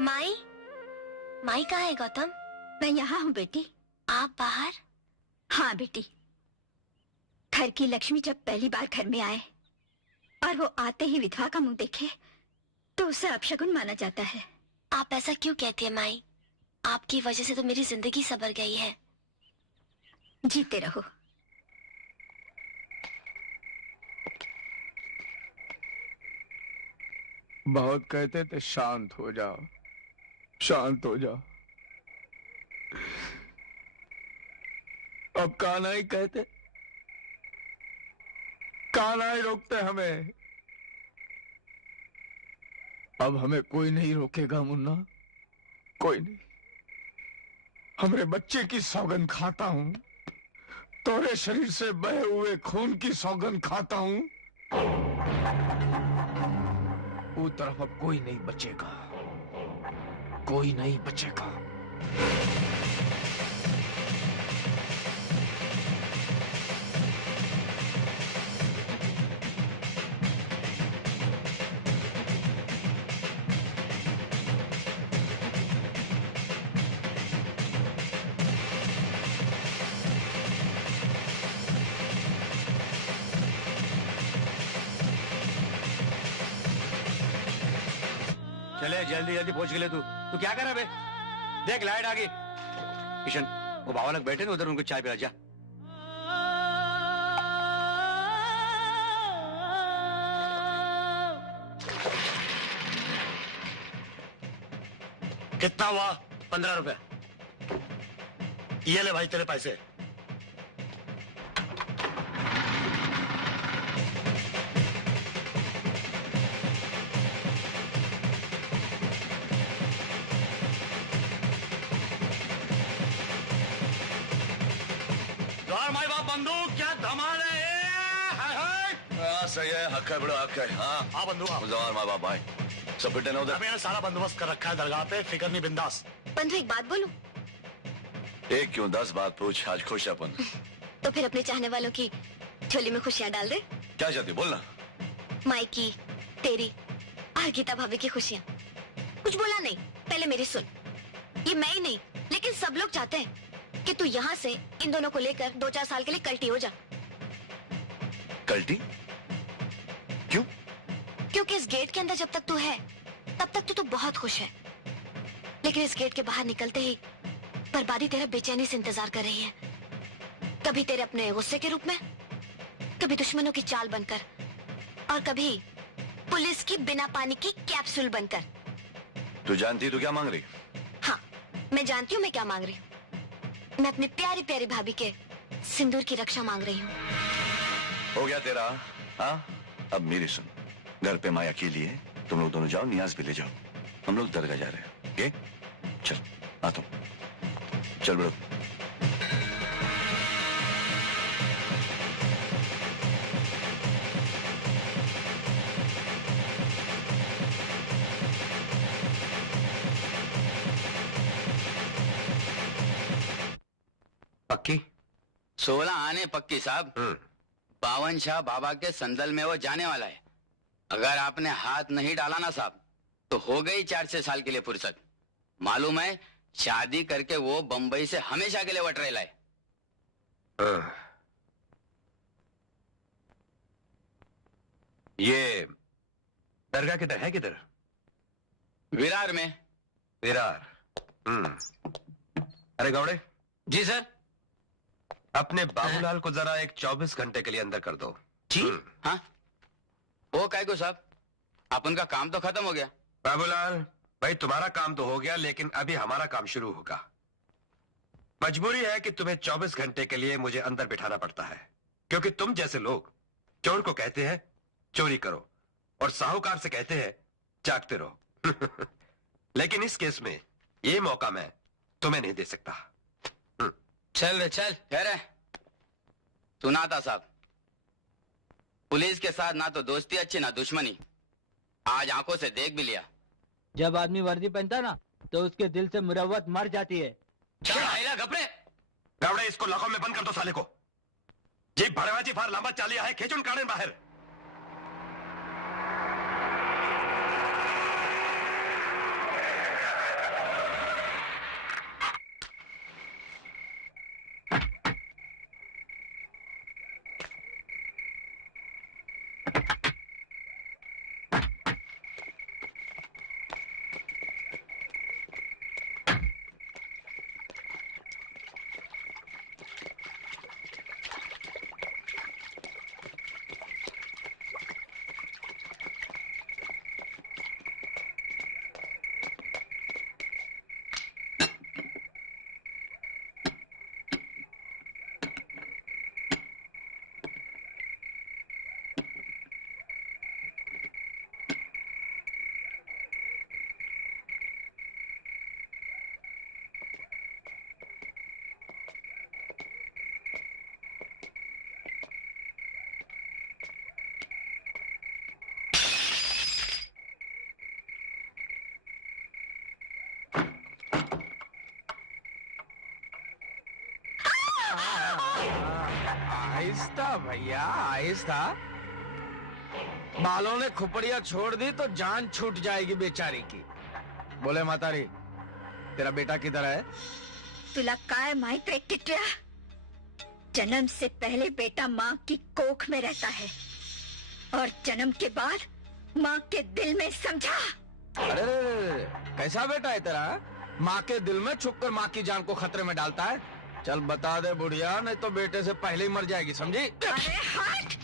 माई, माई कहाँ है गौतम? मैं यहाँ हूँ बेटी। आप बाहर? हाँ बेटी, घर की लक्ष्मी जब पहली बार घर में आए और वो आते ही विधवा का मुंह देखे तो उसे अपशगुन माना जाता है। आप ऐसा क्यों कहती है माई? आपकी वजह से तो मेरी जिंदगी संवर गई है। जीते रहो। बहुत कहते थे शांत हो जाओ, शांत हो जाओ। अब कान्हा ही कहते, कान्हा ही रोकते हमें। अब हमें कोई नहीं रोकेगा मुन्ना, कोई नहीं। हमरे बच्चे की सौगंध खाता हूं, तोरे शरीर से बहे हुए खून की सौगंध खाता हूं। वो तरफ अब कोई नहीं बचेगा, कोई नहीं बचेगा। चले जल्दी जल्दी पहुंच के ले। तू क्या कर रहा है बे? देख लाइट आ गई। किशन, वो बाबा लोग बैठे ना उधर, उनको चाय पिला जा। कितना हुआ? 15 रुपए। ये ले भाई तेरे पैसे। माई बाप बंदूक, क्या धमाल है? सही है, हक है बड़ा, हक है। हाँ बंधु जवान माँ बाप भाई सब बेटे ना उधर। मैंने सारा बंदोबस्त कर रखा है दरगाह पे, फिक्र नहीं, बिंदास। बंधु एक बात बोलूं? एक क्यों 10 बात पूछ, आज खुश है अपन। तो फिर अपने चाहने वालों की झोली में खुशियां डाल दे। क्या चाहती बोलना? माई की, तेरी और गीता भाभी की खुशियां। कुछ बोला नहीं, पहले मेरी सुन। ये मैं ही नहीं, लेकिन सब लोग चाहते हैं कि तू यहाँ से इन दोनों को लेकर 2-4 साल के लिए कल्टी हो जा। कल्टी? क्यों? क्योंकि इस गेट के अंदर जब तक तू है तब तक तो बहुत खुश है, लेकिन इस गेट के बाहर निकलते ही बर्बादी तेरा बेचैनी से इंतजार कर रही है। कभी तेरे अपने गुस्से के रूप में, कभी दुश्मनों की चाल बनकर, और कभी पुलिस की बिना पानी की कैप्सूल बनकर। तू जानती तू क्या मांग रही? हाँ, मैं जानती हूँ मैं क्या मांग रही हूँ। मैं अपनी प्यारी प्यारी भाभी के सिंदूर की रक्षा मांग रही हूँ। हो गया तेरा? हाँ, अब मेरी सुन। घर पे माया अकेली है, तुम लोग दोनों जाओ, नियाज भी ले जाओ। हम लोग दरगाह जा रहे हैं। ओके? चल आता हूँ। चल बड़ो। पक्की? 16 आने पक्की साहब। बावन शाह बाबा के संदल में वो जाने वाला है। अगर आपने हाथ नहीं डाला ना साहब तो हो गई 4-6 साल के लिए फुर्सत। मालूम है, शादी करके वो बंबई से हमेशा के लिए वटरेला है। ये दरगाह किधर है? किधर? विरार में। विरार। अरे गौड़े। जी सर। अपने बाबूलाल को जरा एक 24 घंटे के लिए अंदर कर दो। जी हाँ। वो काय को साहब, अपन का काम तो खत्म हो गया। बाबूलाल भाई, तुम्हारा काम तो हो गया, लेकिन अभी हमारा काम शुरू होगा। मजबूरी है कि तुम्हें 24 घंटे के लिए मुझे अंदर बिठाना पड़ता है, क्योंकि तुम जैसे लोग चोर को कहते हैं चोरी करो और साहूकार से कहते हैं जागते रहो। लेकिन इस केस में ये मौका मैं तुम्हें नहीं दे सकता। चल रे चल। ठहरे, सुना था साहब, पुलिस के साथ ना तो दोस्ती अच्छी ना दुश्मनी। आज आंखों से देख भी लिया। जब आदमी वर्दी पहनता ना तो उसके दिल से मुरव्वत मर जाती है। घपड़े गावड़े, इसको लाखों में बंद कर दो साले को। जी भड़वाची फार लांबा चालिया है, खेचुन काढ़े बाहर। आहिस्ता भैया आहिस्ता। बालों ने खुपड़िया छोड़ दी तो जान छूट जाएगी बेचारी की। बोले मातारी, तेरा बेटा किधर है? तुला काय माहित रे टिटिया, जन्म से पहले बेटा माँ की कोख में रहता है और जन्म के बाद माँ के दिल में, समझा? अरे कैसा बेटा है तेरा? माँ के दिल में छुपकर माँ की जान को खतरे में डालता है। चल बता दे बुढ़िया, नहीं तो बेटे से पहले ही मर जाएगी, समझी? अरे हट!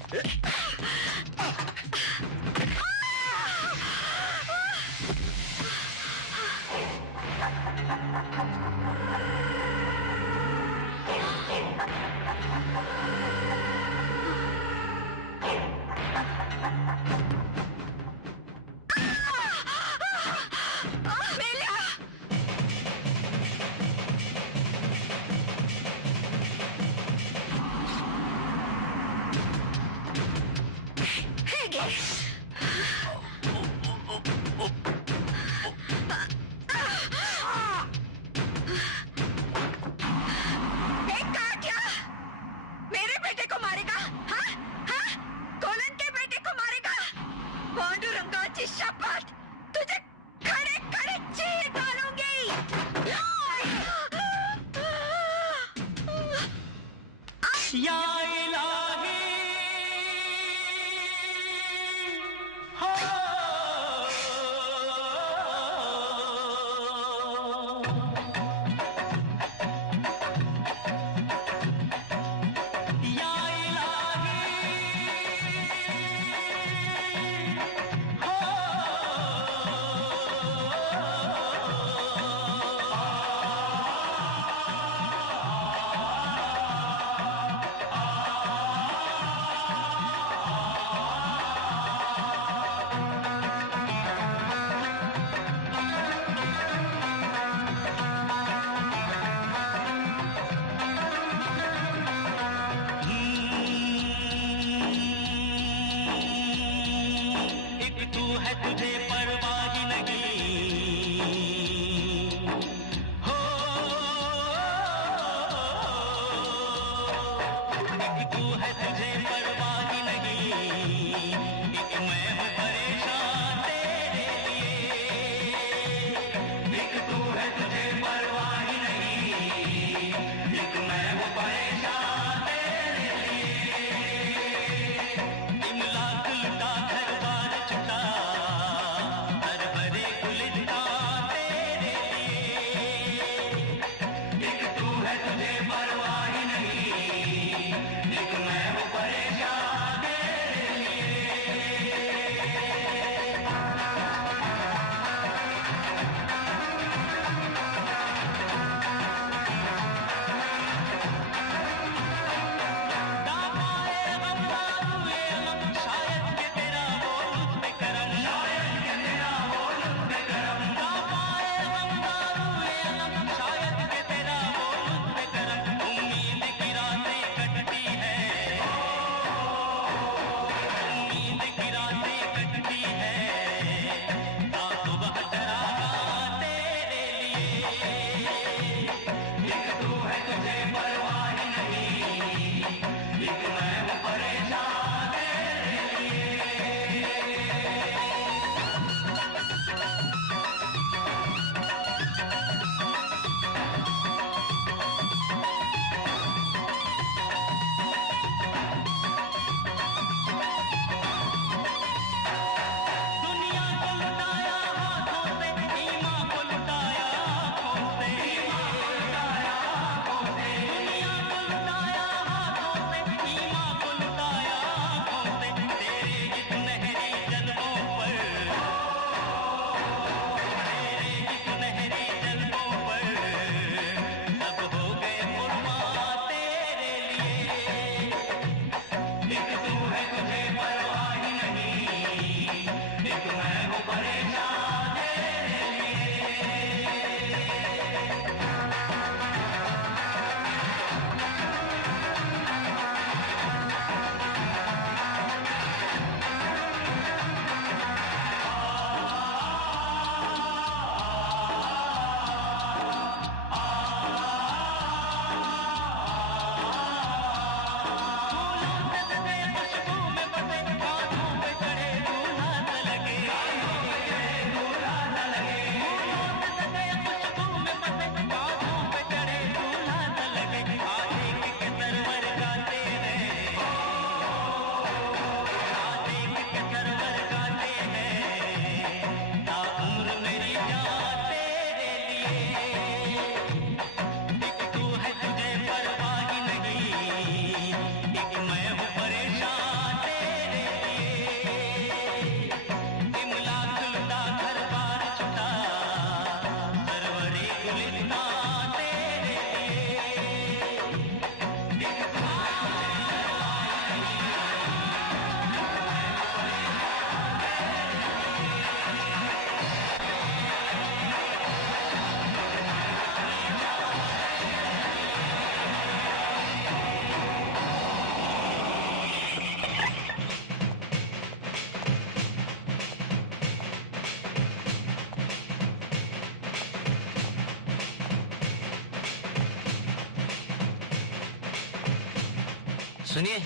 सुनिए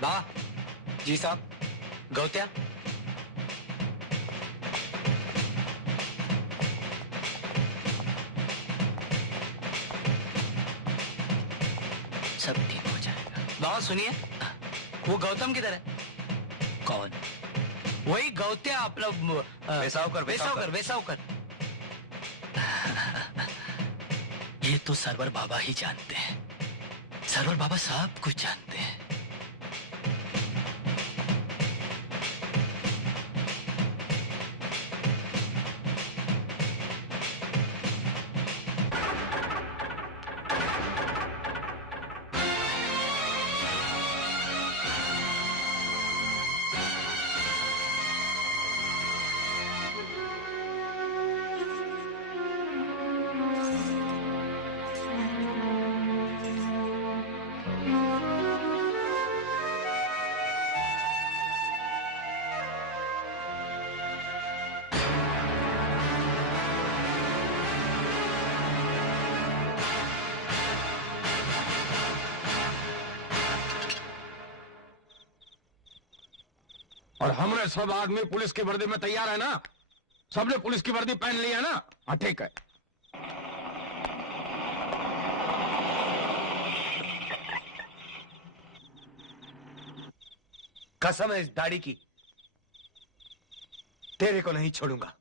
बाबा जी साहब। गौत्या सब ठीक हो जाएगा। बाबा सुनिए, वो गौतम किधर है? कौन? वही गौत्या अपना वेसावकर। ये तो सरवर बाबा ही जानते हैं। सरवर बाबा सब कुछ जानते हैं। और हमने सब आदमी पुलिस की वर्दी में तैयार है ना? सबने पुलिस की वर्दी पहन ली है ना? हाँ ठीक है। कसम है इस दाढ़ी की, तेरे को नहीं छोड़ूंगा।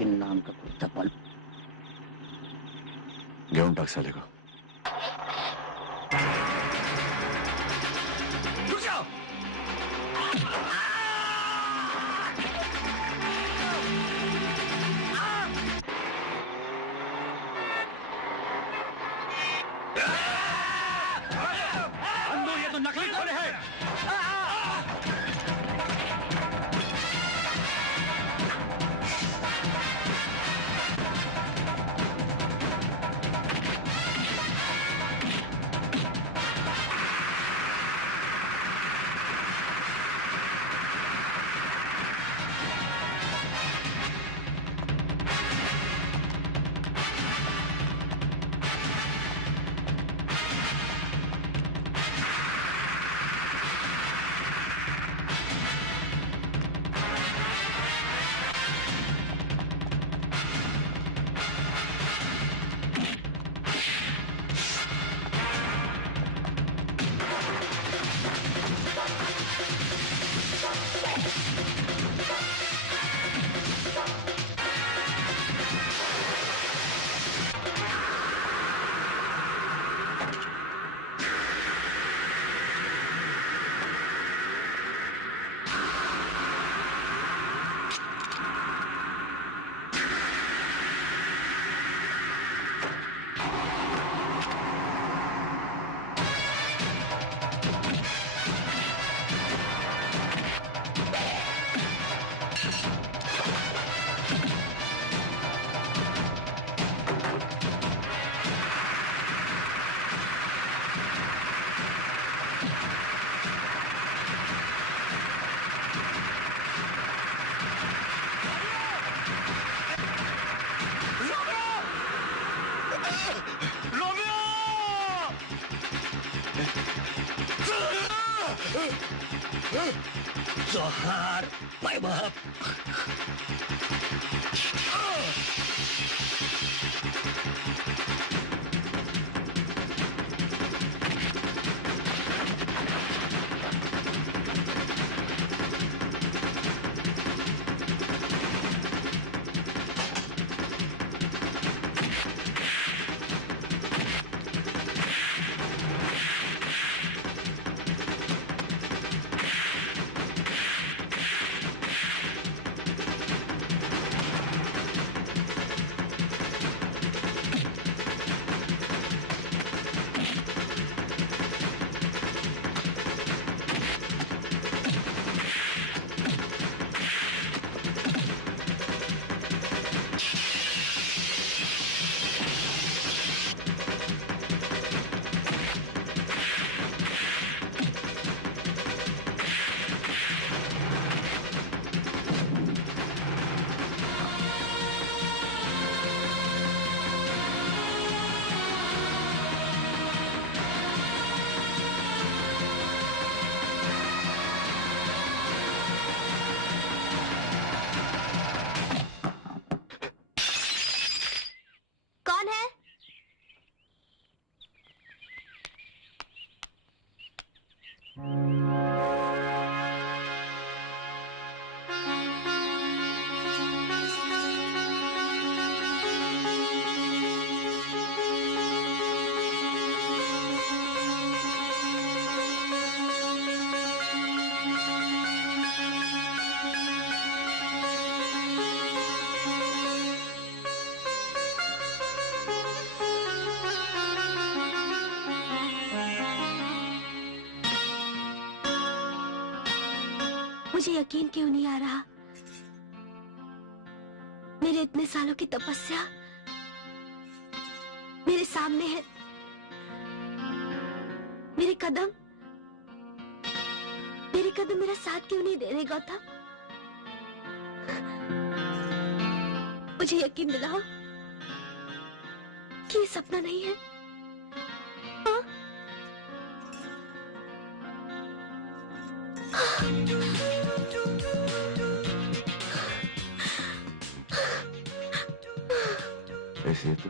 नाम का कुत्ता पल घेऊन टाक साले को। जोहार भाई बाप। मुझे यकीन क्यों नहीं आ रहा, मेरे इतने सालों की तपस्या मेरे सामने है। मेरे कदम मेरा साथ क्यों नहीं दे रहे गौतम? मुझे यकीन दिलाओ कि ये सपना नहीं है। हाँ? ऐसे तो